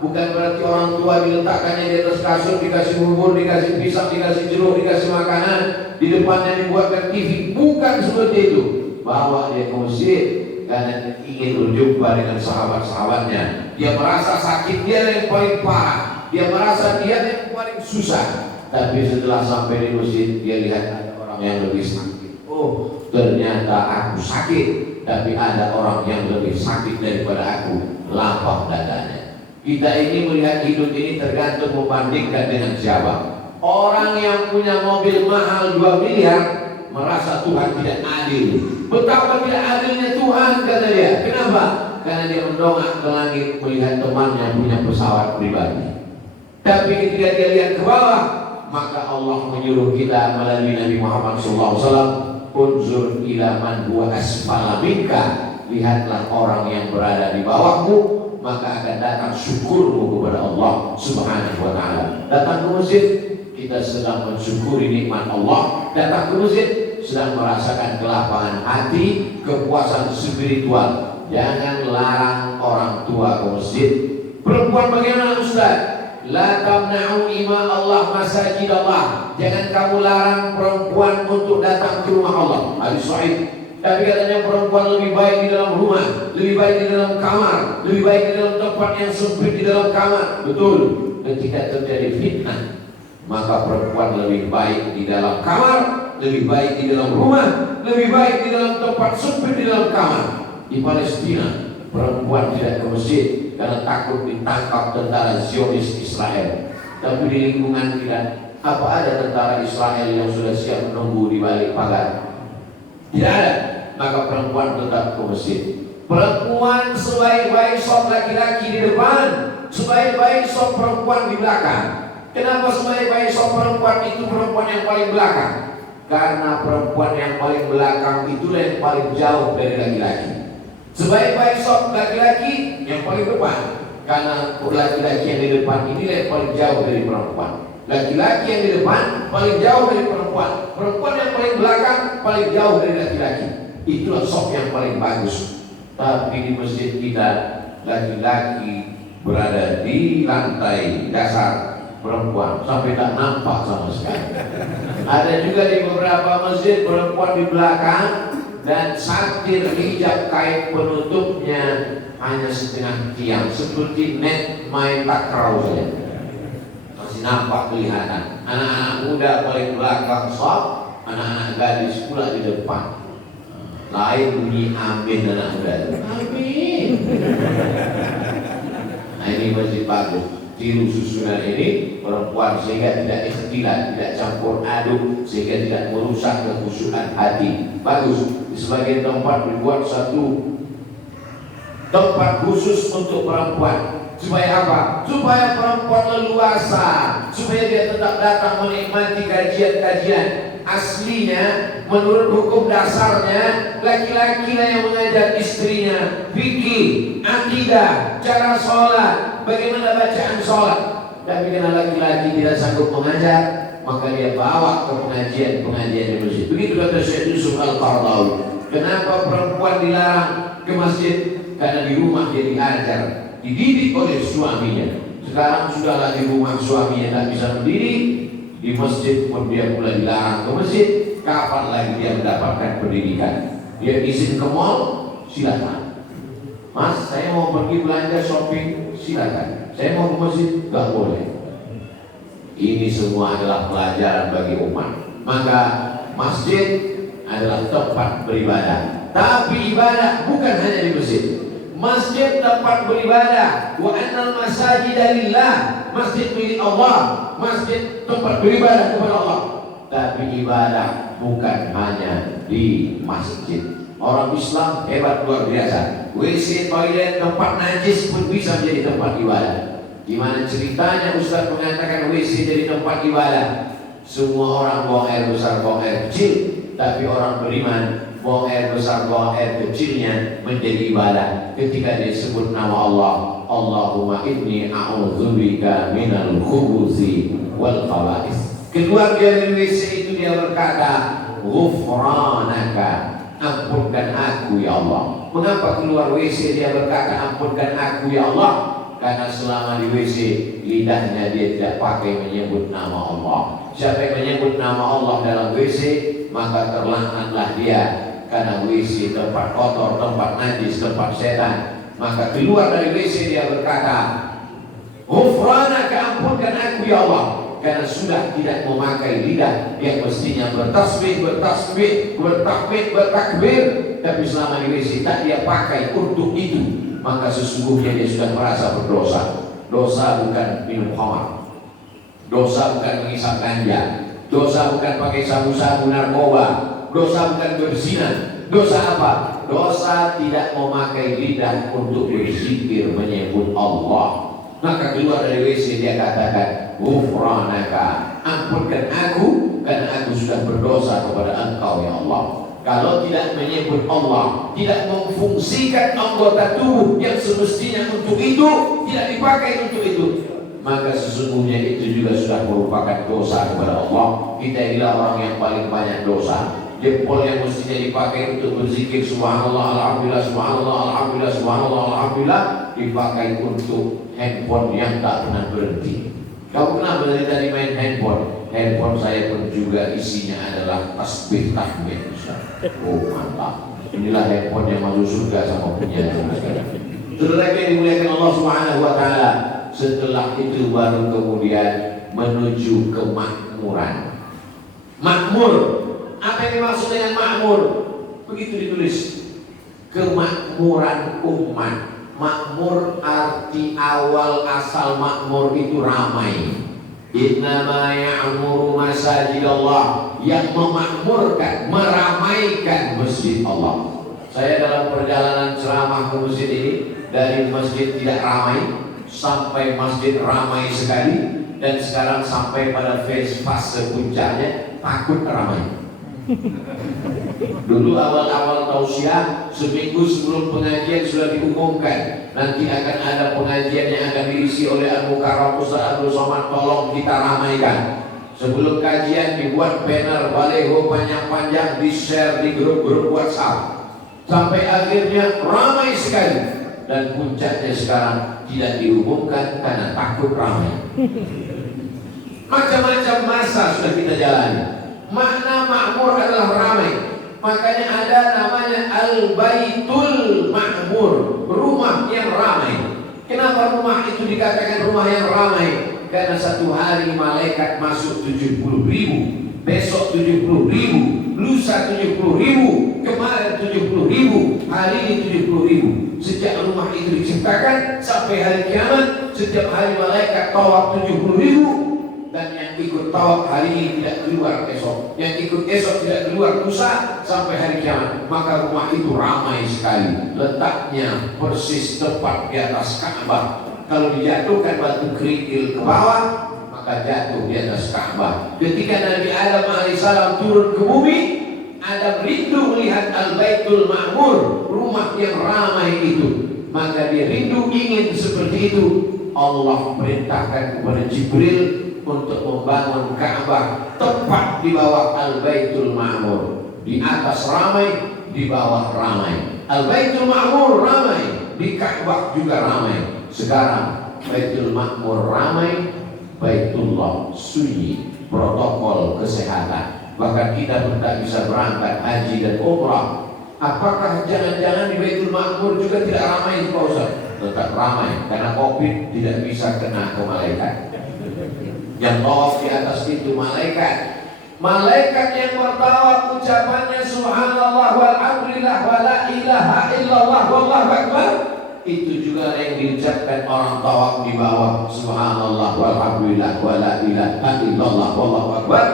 bukan berarti orang tua diletakkannya di atas kasur, dikasih bubur, dikasih pisang, dikasih jeruk, dikasih makanan, di depannya dibuatkan TV. Bukan seperti itu. Bawa dia ke masjid karena ingin berjumpa dengan sahabat-sahabatnya. Dia merasa sakit dia yang paling parah, dia merasa dia yang paling susah. Tapi setelah sampai di masjid, dia lihat ada orang yang lebih sakit. Oh, ternyata aku sakit, tapi ada orang yang lebih sakit daripada aku. Lapang dadanya. Kita ini melihat hidup ini tergantung membandingkan dengan siapa. Orang yang punya mobil mahal 2 miliar merasa Tuhan tidak adil. Betapa tidak adilnya Tuhan, kata dia. Kenapa? Karena dia mendongak ke langit melihat temannya punya pesawat pribadi. Tapi ketika dia lihat ke bawah, maka Allah menyuruh kita melalui Nabi Muhammad SAW, unzur ila man huwa asfala minka. Lihatlah orang yang berada di bawahmu, maka akan datang syukurmu kepada Allah Subhanahu wa taala. Datang ke masjid, kita sedang mensyukuri nikmat Allah. Datang ke masjid, sedang merasakan kelapangan hati, kepuasan spiritual. Jangan larang orang tua ke masjid. Perempuan bagaimana Ustaz? La tamna'u ima Allah masajid Allah. Jangan kamu larang perempuan untuk datang ke rumah Allah. Hadis sahih. Tapi katanya perempuan lebih baik di dalam rumah, lebih baik di dalam kamar, lebih baik di dalam tempat yang sempit di dalam kamar. Betul. Ketika terjadi fitnah, maka perempuan lebih baik di dalam kamar, lebih baik di dalam rumah, lebih baik di dalam tempat sempit di dalam kamar. Di Palestina, perempuan tidak ke masjid karena takut ditangkap tentara Zionis Israel. Tapi di lingkungan kita, apa ada tentara Israel yang sudah siap menunggu di balik pagar? Tidak ada. Maka perempuan tetap ke masjid. Perempuan sebaik-baik sop laki-laki di depan, sebaik-baik sop perempuan di belakang. Kenapa sebaik-baik sop perempuan itu perempuan yang paling belakang? Karena perempuan yang paling belakang itulah yang paling jauh dari laki-laki. Sebaik-baik sop laki-laki yang paling depan, karena laki-laki yang di depan inilah yang paling jauh dari perempuan. Laki-laki yang di depan paling jauh dari perempuan. Perempuan yang paling belakang paling jauh dari laki-laki. Itulah sop yang paling bagus. Tapi di masjid kita, laki-laki berada di lantai dasar, perempuan sampai tak nampak sama sekali. Ada juga di beberapa masjid perempuan di belakang, dan satir hijab kain penutupnya hanya setengah tiang, seperti net main takraw saja. Masih nampak kelihatan. Anak-anak muda paling belakang sop, anak-anak gadis pula di depan. Lain bunyi amin anak muda. Amin. Nah, ini masjid bagus. Tiru susunan ini perempuan sehingga tidak ikhtilat, tidak campur aduk, sehingga tidak merusak kekhusyuan hati. Bagus. Di sebagian tempat dibuat satu tempat khusus untuk perempuan. Supaya apa? Supaya perempuan leluasa, supaya dia tetap datang menikmati kajian-kajian. Aslinya, menurut hukum dasarnya, laki-laki lah yang mengajar istrinya fikih, akidah, cara sholat, bagaimana bacaan sholat. Tapi karena laki-laki tidak sanggup mengajar, maka dia bawa ke pengajian-pengajian di masjid. Begitu kata Syekh Yusuf Al-Qaradawi. Kenapa perempuan dilarang ke masjid? Karena di rumah dia diajar, dididik oleh suaminya. Sekarang sudahlah di rumah suaminya tak bisa mendidik, di masjid pun dia mulai dilarang ke masjid. Kapan lagi dia mendapatkan pendidikan? Dia izin ke mall, silakan. Mas, saya mau pergi belanja shopping, silakan. Saya mau ke masjid, nggak boleh. Ini semua adalah pelajaran bagi umat. Maka masjid adalah tempat beribadah. Tapi ibadah bukan hanya di masjid. Masjid tempat beribadah. Wa annal masajida lillah. Masjid milik Allah. Masjid tempat beribadah kepada Allah. Tapi ibadah bukan hanya di masjid. Orang Islam hebat luar biasa. WC, toilet, tempat najis pun bisa menjadi tempat ibadah. Gimana ceritanya Ustaz mengatakan WC jadi tempat ibadah? Semua orang buang air besar, buang air kecil. Tapi orang beriman buang air besar, buang air kecilnya menjadi ibadah. Ketika disebut nama Allah, Allahumma inni a'udzubika minal khubuthi wal khaba'is. Keluar dari WC itu dia berkata, ghufranaka, ampunkan aku ya Allah. Mengapa keluar WC dia berkata ampunkan aku ya Allah? Karena selama di WC lidahnya dia tidak pakai menyebut nama Allah. Siapa yang menyebut nama Allah dalam WC, maka terlaknatlah dia. Karena WC tempat kotor, tempat najis, tempat setan. Maka keluar dari WC dia berkata, ghufranaka, ampunkan aku ya Allah. Karena sudah tidak memakai lidah yang mestinya bertasbih, bertakbir, tapi selama di WC tak dia pakai untuk itu, maka sesungguhnya dia sudah merasa berdosa. Dosa bukan minum khamar, dosa bukan mengisap ganja, dosa bukan pakai sabu-sabu narkoba, dosa bukan berzina. Dosa apa? Dosa tidak memakai lidah untuk berzikir menyebut Allah. Maka keluar dari WC dia katakan, ghufranaka, ampunkan aku karena aku sudah berdosa kepada Engkau ya Allah. Kalau tidak menyebut Allah, tidak memfungsikan anggota tubuh yang semestinya untuk itu, tidak dipakai untuk itu, maka sesungguhnya itu juga sudah merupakan dosa kepada Allah. Kita inilah orang yang paling banyak dosa. Jempol yang mestinya dipakai untuk berzikir subhanallah, alhamdulillah, subhanallah, alhamdulillah, subhanallah, alhamdulillah, dipakai untuk handphone yang tak pernah berhenti. Kamu kenapa dari tadi main handphone? Handphone saya pun juga isinya adalah tasbih tahmid. Oh mantap. Inilah handphone yang masuk surga sama punya. Saudara yang dimuliakan Allah Subhanahu wa taala. Setelah itu baru kemudian menuju kemakmuran. Makmur. Apa yang dimaksud dengan makmur? Begitu ditulis. Kemakmuran umat. Makmur arti awal asal makmur itu ramai. Innama ya'muru masajid Allah, yang memakmurkan, meramaikan masjid Allah. Saya dalam perjalanan ceramah ke masjid ini, dari masjid tidak ramai sampai masjid ramai sekali, dan sekarang sampai pada fase puncaknya takut ramai. Dulu awal-awal tausiah, seminggu sebelum pengajian sudah diumumkan nanti akan ada pengajian yang akan diisi oleh Al-Mukarram Ustaz Abdul Somad, tolong kita ramaikan. Sebelum kajian dibuat banner, baleho panjang-panjang, di-share di grup-grup WhatsApp, sampai akhirnya ramai sekali. Dan puncaknya sekarang tidak diumumkan karena takut ramai. Macam-macam masa sudah kita jalani. Makna makmur adalah ramai. Makanya ada namanya Al-Baitul Ma'mur, rumah yang ramai. Kenapa rumah itu dikatakan rumah yang ramai? Karena satu hari malaikat masuk 70.000, besok 70.000, lusa 70.000, kemarin 70.000, hari ini 70.000. Sejak rumah itu diciptakan sampai hari kiamat, setiap hari malaikat tawaf 70.000. Dan yang ikut tawaf hari ini tidak keluar esok, yang ikut esok tidak keluar lusa sampai hari kiamat. Maka rumah itu ramai sekali. Letaknya persis tepat di atas Ka'bah. Kalau dijatuhkan batu kerikil ke bawah, maka jatuh di atas Ka'bah. Ketika Nabi Adam alaihissalam turun ke bumi, Adam rindu melihat Al-Baitul Ma'mur, rumah yang ramai itu. Maka dia rindu ingin seperti itu. Allah perintahkan kepada Jibril untuk membangun Ka'bah tepat di bawah Al-Baitul Ma'mur. Di atas ramai, di bawah ramai. Al-Baitul Ma'mur ramai, di Ka'bah juga ramai. Sekarang Baitul Ma'mur ramai, Baitullah sunyi, protokol kesehatan. Bahkan kita pun tak bisa berangkat haji dan umrah. Apakah jangan-jangan di Baitul Ma'mur juga tidak ramai Pak Ustaz? Tetap ramai, karena Covid tidak bisa kena ke malaikat. Yang tawaf di atas itu malaikat. Malaikat yang bertawaf ucapannya subhanallah walhamdulillah wa la ilaha illallah wallahu akbar. Itu juga yang diucapkan orang tawaf di bawah subhanallah walhamdulillah wa la ilaha illallah wallahu akbar.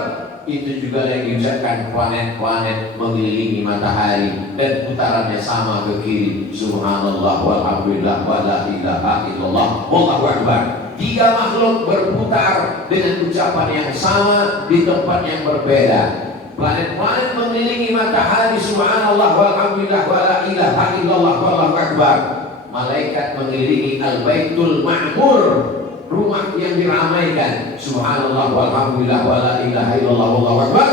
Itu juga yang diucapkan planet-planet mengelilingi matahari dan putarannya sama ke kiri subhanallah walhamdulillah wa la ilaha illallah wallahu akbar. Tiga makhluk berputar dengan ucapan yang sama di tempat yang berbeda. Planet-planet mengelilingi matahari subhanallah walhamdulillah wa la ilaha illallah wallahu akbar. Malaikat mengelilingi Al-Baitul Ma'mur, rumah yang diramaikan subhanallah walhamdulillah wa la ilaha illallah wallahu akbar.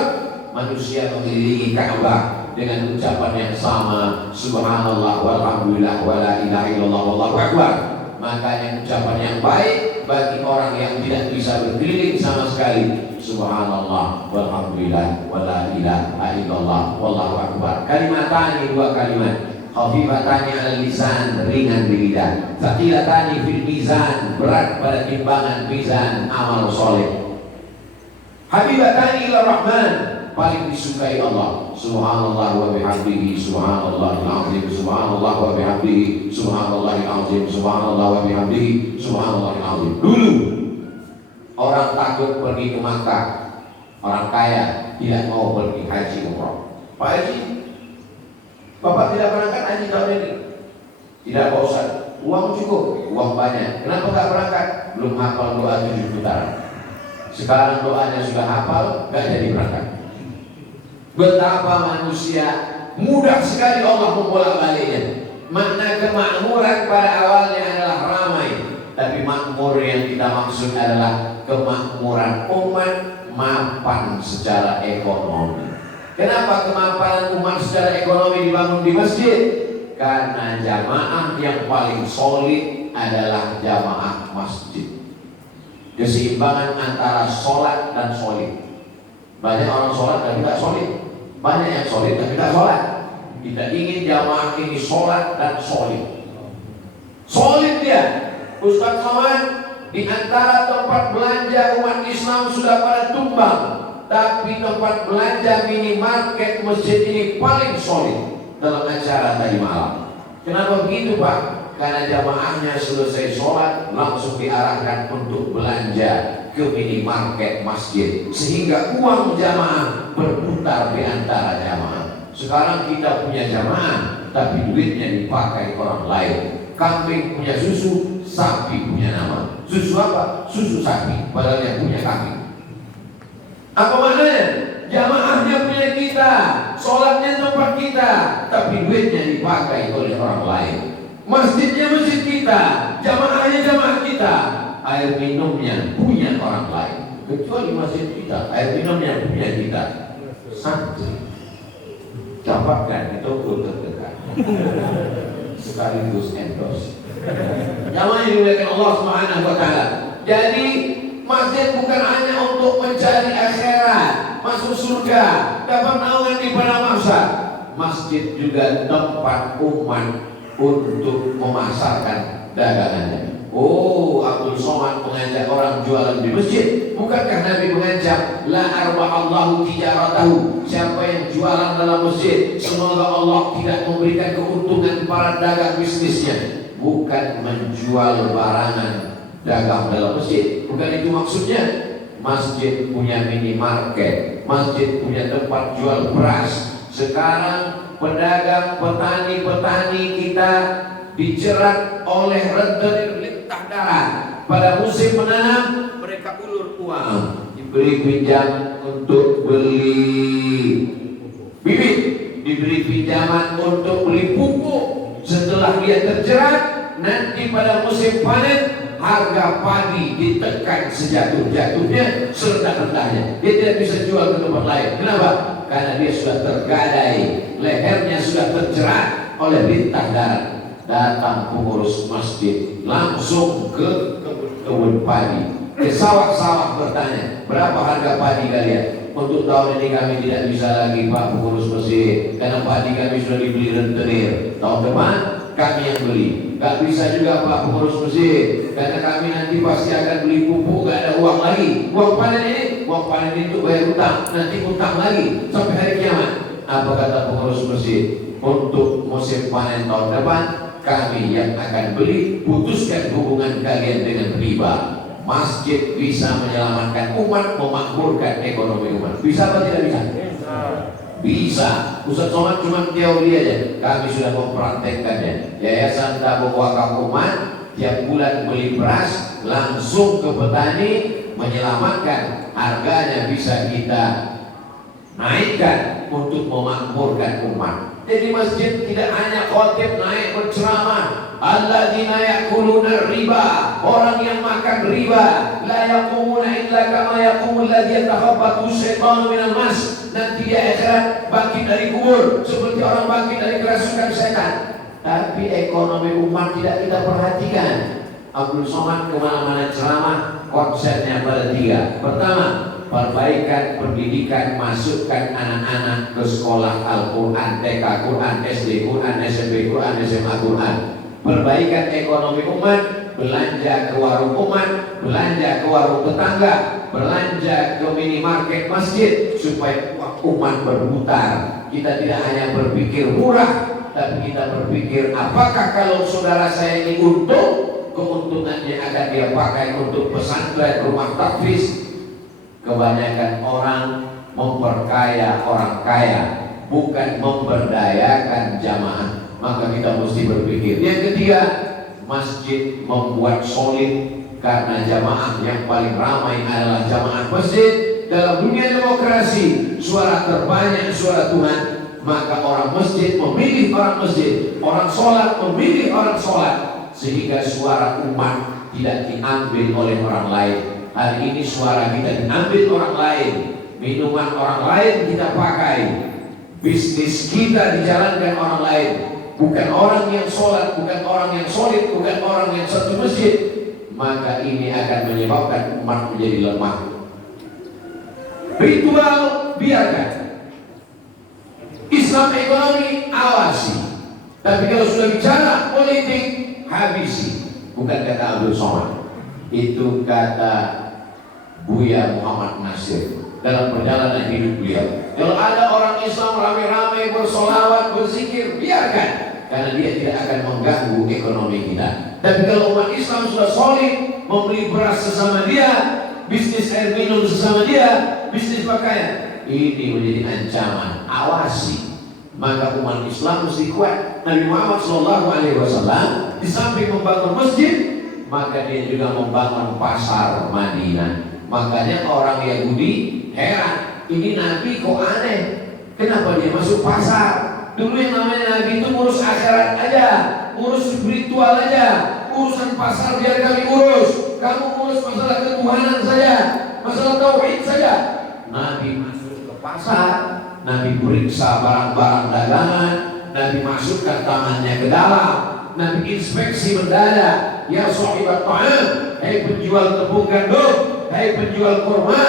Manusia mengelilingi Ka'bah dengan ucapan yang sama subhanallah walhamdulillah wa la ilaha illallah wallahu akbar. Makanya ucapan yang baik bagi orang yang tidak bisa berkeliling sama sekali subhanallah walhamdulillah wa la ilaha illallah wallahu akbar. Kalimatani, dua kalimat. Khafifatani al lisan, ringan di lidah. Tsaqilatani fil mizan, berat pada timbangan mizan amal soleh. Habibatani ila rahman, paling disukai Allah. Subhanallah wa bihamdihi subhanallahil azim, subhanallah wa bihamdihi subhanallahil azim, subhanallah wa bihamdihi subhanallahil azim. Dulu orang takut pergi ke Makkah, orang kaya tidak mau pergi haji umrah. Pak Haji, Bapak tidak berangkat haji tahun ini? Tidak Pak Ustaz, uang cukup, uang banyak. Kenapa gak berangkat? Belum hafal doa 7 putaran. Sekarang doanya sudah hafal, gak jadi berangkat. Betapa manusia mudah sekali Allah membolak-baliknya. Makna kemakmuran pada awalnya adalah ramai, tapi makmur yang kita maksud adalah kemakmuran umat mapan secara ekonomi. Kenapa kemapanan umat secara ekonomi dibangun di masjid? Karena jamaah yang paling solid adalah jamaah masjid. Keseimbangan antara sholat dan solid. Banyak orang sholat tapi tidak solid. Banyak yang solid tapi tidak sholat. Kita ingin jamaah ini sholat dan solid. Solid dia. Ustaz Somad, di antara tempat belanja umat Islam sudah pada tumbang, tapi tempat belanja minimarket masjid ini paling solid dalam acara tadi malam. Kenapa begitu Pak? Karena jamaahnya selesai sholat langsung diarahkan untuk belanja ke minimarket masjid, sehingga uang jamaah berputar di antara jamaah. Sekarang kita punya jamaah, tapi duitnya dipakai orang lain. Kambing punya susu, sapi punya nama. Susu apa? Susu sapi, padahal yang punya kambing. Apa maknanya? Jamaahnya punya kita, sholatnya tempat kita, tapi duitnya dipakai oleh orang lain. Masjidnya masjid kita, jamaahnya jamaah kita, air minumnya punya orang lain. Kecuali masjid kita, air minumnya punya kita. Santri, dapatkan itu untuk dekat. Sekaligus endorse. Jamaah yang dimuliakan Allah Subhanahu wa taala. Jadi masjid bukan hanya untuk mencari akhirat, masuk surga, dapat naungan di padang mahsyar. Masjid juga tempat umat untuk memasarkan dagangannya. Oh, Abdul Somad mengajak orang jualan di masjid. Bukankah Nabi mengancam la arbahallahu tijaratahu, siapa yang jualan dalam masjid semoga Allah tidak memberikan keuntungan para dagang bisnisnya. Bukan menjual barangan dagang dalam masjid, bukan itu maksudnya. Masjid punya minimarket, masjid punya tempat jual beras. Sekarang pedagang, petani-petani kita dijerat oleh rentenir darat. Pada musim menanam mereka ulur uang, diberi pinjam untuk beli bibit, diberi pinjaman untuk beli pupuk. Setelah dia terjerat, nanti pada musim panen harga padi ditekan sejatuh-jatuhnya, serendah-rendahnya. Dia tidak bisa jual ke tempat lain. Kenapa? Karena dia sudah tergadai, lehernya sudah terjerat oleh lintah darat. Datang pengurus masjid langsung ke kebun padi, ke sawah-sawah, bertanya, berapa harga padi kalian? Untuk tahun ini kami tidak bisa lagi Pak pengurus masjid, karena padi kami sudah dibeli rentenir. Tahun depan kami yang beli. Gak bisa juga Pak pengurus masjid, karena kami nanti pasti akan beli pupuk, gak ada uang lagi. Uang panen ini untuk bayar utang, nanti utang lagi sampai hari kiamat. Apa kata pengurus masjid? Untuk musim panen tahun depan kami yang akan beli, putuskan hubungan kalian dengan riba. Masjid bisa menyelamatkan umat, memakmurkan ekonomi umat. Bisa atau tidak bisa? Bisa. Ustaz Somad cuma teori aja, kami sudah mempraktekkannya. Yayasan Tabung Wakaf Umat tiap bulan beli beras langsung ke petani, menyelamatkan harganya bisa kita naikkan untuk memakmurkan umat. Jadi masjid tidak hanya khotib naik berceramah, alladzina yakuluna riba, orang yang makan riba, la yaqumuna illa kama yaqumul ladzi yatakhabbathu syaitanu minal mas. Nanti di akhirat bangkit dari kubur seperti orang bangkit dari kerasukan setan. Tapi ekonomi umat tidak kita perhatikan. Abdul Somad kemana-mana ceramah, konsepnya pada tiga. Pertama, perbaikan pendidikan, masukkan anak-anak ke sekolah Al-Quran, TK Quran, SD Quran, SMP Quran, SMA Quran. Perbaikan ekonomi umat, belanja ke warung umat, belanja ke warung tetangga, belanja ke minimarket masjid, supaya umat berputar. Kita tidak hanya berpikir murah, tapi kita berpikir apakah kalau saudara saya ini untung, keuntungannya akan dia pakai untuk pesantren, rumah tahfiz. Kebanyakan orang memperkaya orang kaya, bukan memberdayakan jamaah. Maka kita mesti berpikir. Yang ketiga, masjid membuat solid, karena jamaah yang paling ramai adalah jamaah masjid. Dalam dunia demokrasi, suara terbanyak suara Tuhan. Maka orang masjid memilih orang masjid, orang sholat memilih orang sholat, sehingga suara umat tidak diambil oleh orang lain. Hari ini suara kita diambil orang lain, minuman orang lain kita pakai, bisnis kita dijalankan orang lain, bukan orang yang sholat, bukan orang yang solid, bukan orang yang satu masjid. Maka ini akan menyebabkan umat menjadi lemah. Ritual biarkan, Islam ekonomi awasi, tapi kalau sudah bicara politik habisi. Bukan kata Abdul Somad, itu kata Buya Muhammad Nasir dalam perjalanan hidup beliau. Kalau ada orang Islam ramai-ramai bersolawat, berzikir, biarkan, karena dia tidak akan mengganggu ekonomi kita. Tapi kalau umat Islam sudah solid, membeli beras sesama dia, bisnis air minum sesama dia, bisnis pakaian, ini menjadi ancaman. Awasi. Maka umat Islam mesti kuat. Nabi Muhammad SAW di samping membangun masjid, maka dia juga membangun pasar Madinah. Makanya orang Yahudi heran, ini Nabi kok aneh, kenapa dia masuk pasar? Dulu yang namanya Nabi itu ngurus akhirat aja, ngurus spiritual aja, urusan pasar biar kami urus. Kamu ngurus masalah ketuhanan saja, masalah tauhid saja. Nabi masuk ke pasar, Nabi periksa barang-barang dagangan, Nabi masukkan tangannya ke dalam, Nabi inspeksi mendadak. Ya sahibat ta'am, hai penjual tepung gandum, hai penjual kurma,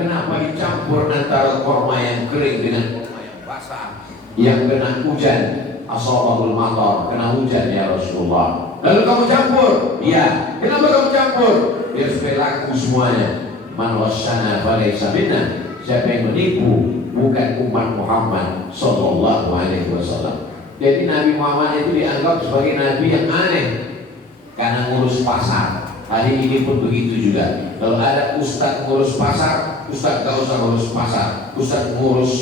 kenapa dicampur antara kurma yang kering dengan kurma yang basah? Yang kena hujan, ashabul matar, kena hujan ya Rasulullah. Lalu kamu campur? Iya. Kenapa kamu campur? Biar supaya laku semuanya. Man wasyana falaysa minna. Siapa yang menipu bukan umat Muhammad sallallahu alaihi wasallam. Jadi Nabi Muhammad itu dianggap sebagai nabi yang aneh karena ngurus pasar. Hari ini pun begitu juga. Kalau ada ustadz ngurus pasar, ustadz gak usah ngurus pasar. Ustadz ngurus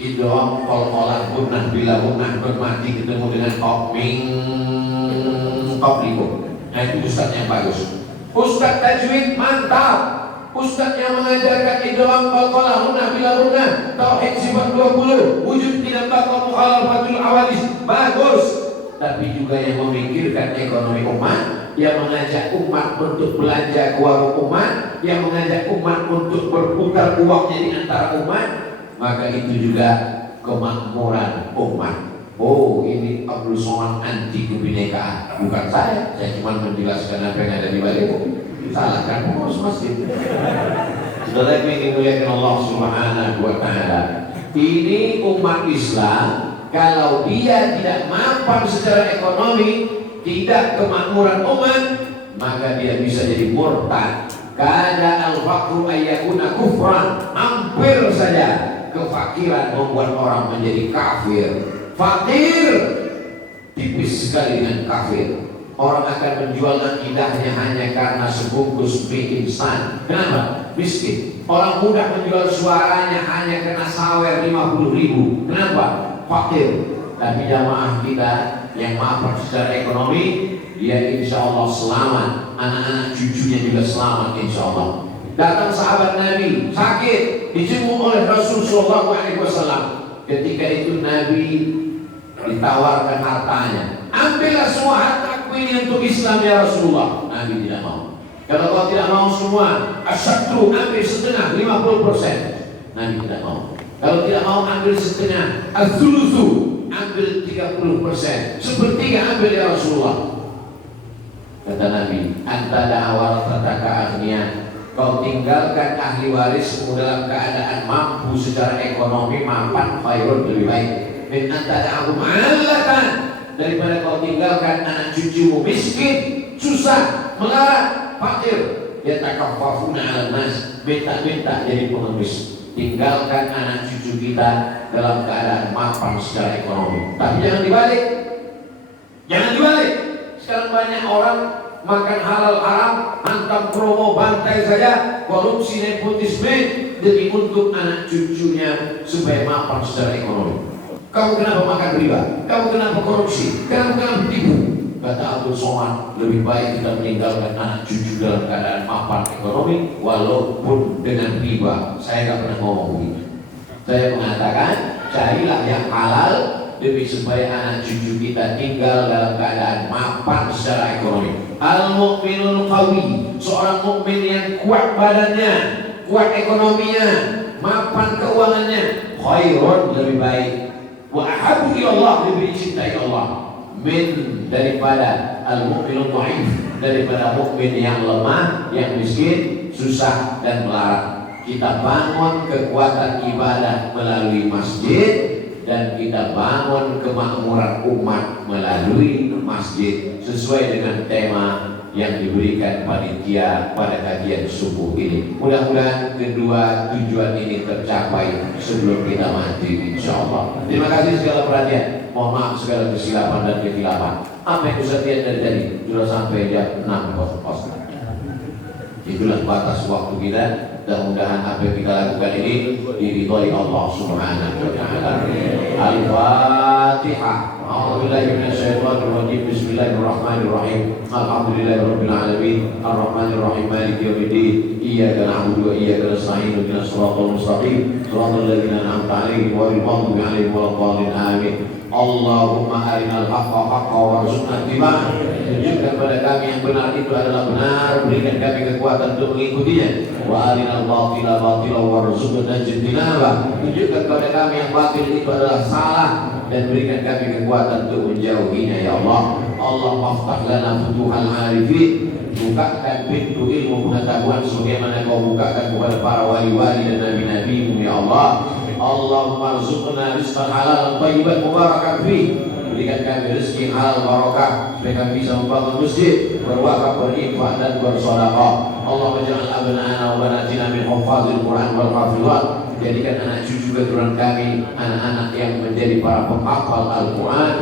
idom, kol-kolan, punah, bila punah, bermati ketemu dengan kopling, kopliko. Nah itu ustaz yang bagus. Ustaz tajwid mantap. Ustaz yang mengajarkan idgham qalqalah hunna bila hunna, tauhid sifat 20, wujud tidak bakal mukhalafatul awadis, bagus. Tapi juga yang memikirkan ekonomi umat, yang mengajak umat untuk belanja ke warung umat, yang mengajak umat untuk berputar uangnya di antara umat, maka itu juga kemakmuran umat. Oh, ini Abdul Somad anti kebinekaan. Bukan saya cuma menjelaskan apa yang ada di balik. Salahkan pengurus masjid. Saudara yang dimuliakan Allah Subhanahu wa taala. Ini umat Islam kalau dia tidak mapan secara ekonomi, tidak kemakmuran umat, maka dia bisa jadi murtad. Kada al-faqru ayyakuna kufran. Hampir saja kefakiran membuat orang menjadi kafir. Fakir tipis sekali dengan kafir. Orang akan menjual akidahnya hanya karena sebungkus mie instan. Kenapa? Miskin. Orang mudah menjual suaranya hanya karena sawer 50.000. Kenapa? Fakir. Tapi jamaah kita yang mapan secara ekonomi, dia insya Allah selamat. Anak-anak cucunya juga selamat insya Allah. Datang sahabat Nabi sakit, dijenguk oleh Rasul Sallallahu Alaihi Wasallam. Ketika itu Nabi ditawarkan hartanya. Ambillah semua hartaku ini untuk Islam ya Rasulullah. Nabi tidak mau. Kalau kau tidak mau semua, asyatru ambil setengah 50%. Nabi tidak mau. Kalau tidak mau ambil setengah, az-zulusu ambil 30%. Sepertiga ambil ya Rasulullah. Kata Nabi, anta da'awal tataka aghnia. Kau tinggalkan ahli warismu dalam keadaan mampu secara ekonomi, mapan, khairun, lebih baik. Min anta da'ahum alatan, daripada kau tinggalkan anak cucumu miskin, susah, melarat, fakir. Dia takaffafuna 'alan nas, minta-minta jadi pengemis. Tinggalkan anak cucu kita dalam keadaan mapan secara ekonomi. Tapi jangan dibalik. Jangan dibalik. Sekarang banyak orang makan halal haram, hantam promo, bantai saja, korupsi, nepotisme demi untuk anak cucunya supaya mapan secara ekonomi. Kamu kenapa makan riba? Kamu kenapa korupsi? Kenapa tipu? Kata Abdul Somad, lebih baik kita meninggalkan anak cucu dalam keadaan mapan ekonomi walaupun dengan riba. Saya nggak pernah ngomong begitu. Saya mengatakan carilah yang halal demi supaya anak cucu kita tinggal dalam keadaan mapan secara ekonomi. Al-mu'minul qawi, seorang mukmin yang kuat badannya, kuat ekonominya, mapan keuangannya, khairun, lebih baik. Wa ahabbu ilallah, lebih dicintai Allah. Min, daripada al-mu'minul dhaif, daripada mukmin yang lemah, yang miskin, susah dan melarat. Kita bangun kekuatan ibadah melalui masjid, dan kita bangun kemakmuran umat melalui masjid sesuai dengan tema yang diberikan panitia pada kajian subuh ini. Mudah-mudahan kedua tujuan ini tercapai sebelum kita mati insyaallah. Terima kasih segala perhatian. Mohon maaf segala kesilapan dan kekhilafan. Apa yang Ustaz lihat dari tadi sudah sampai jam 6.00. Itulah batas waktu kita. Mudah-mudahan apa yang kita lakukan ini diridhoi Allah Subhanahu wa taala. Al-Fatihah. A'udzubillahi minasyaitonir rajim. Bismillahirrahmanirrahim. Alhamdulillahirabbil alamin. Arrahmanir rahim. Maliki yaumiddin. Iyyaka na'budu wa iyyaka nasta'in. Ihdinas siratal mustaqim. Shiratal ladzina an'amta 'alaihim ghairil maghdubi 'alaihim waladdallin. Amin. Allahumma arinal haqqa haqqan warzuqna ittiba'ah. Tunjukkan kepada kami yang benar itu adalah benar, berikan kami kekuatan untuk mengikutinya. Wa arinal batila batilan warzuqna ijtinabah. Tunjukkan kepada kami yang batil itu adalah salah dan berikan kami kekuatan untuk menjauhinya ya Allah. Allahumma aftah lana futuhal arifin. Bukakan pintu ilmu pengetahuan sebagaimana kau bukakan kepada para wali-wali dan nabi-nabimu ya Allah. Allahumma arzuqna rizqan halalan thayyiban mubarakan fi. Berikan kami rezeki halal barakah supaya kami bisa membangun masjid, berwakaf, berinfak dan bersedekah. Allahumma ja'al abna'ana wa banatina min hufazil Quran wal hafizat. Jadikan anak cucu keturunan kami anak-anak yang menjadi para penghafal Al-Quran,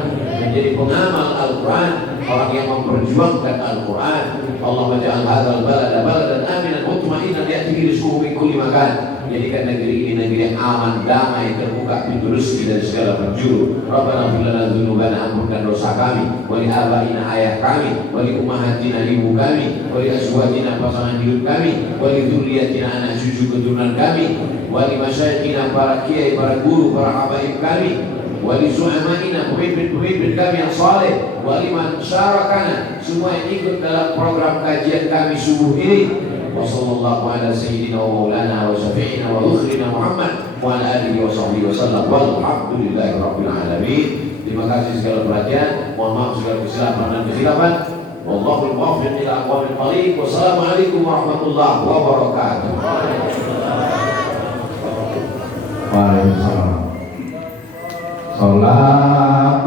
menjadi pengamal Al-Quran, orang yang memperjuangkan Al-Quran. Allahumma ja'al hadzal balada baladan aminan mutma'innan ya'tihi rizquhu min kulli makan. Jadikan negeri ini negeri yang aman, damai, terbuka pintu rezeki dari segala penjuru. Rabbana fir lana dzunubana, ampunkan dosa kami, wali abaina ayah kami, wali ummahatina ibu kami, wali azwajina pasangan hidup kami, wali dzurriyyatina anak cucu keturunan kami, wali masyayikhina para kiai, para guru, para habaib kami, wali su'amaina pemimpin-pemimpin kami yang saleh, wali man syarakana, semua yang ikut dalam program kajian kami subuh ini. Wa sallallahu ala sayyidina wa maulana wa syafi'ina wa ukhrina Muhammad wa ala alihi wa sahbihi wa sallam walhamdulillahi rabbil alamin. Terima kasih segala perhatian, mohon maaf segala kesilapan dan kekhilafan. Wallahul muwaffiq ila aqwamit thariq. Wassalamualaikum warahmatullahi wabarakatuh. Waalaikumsalam. Salatullah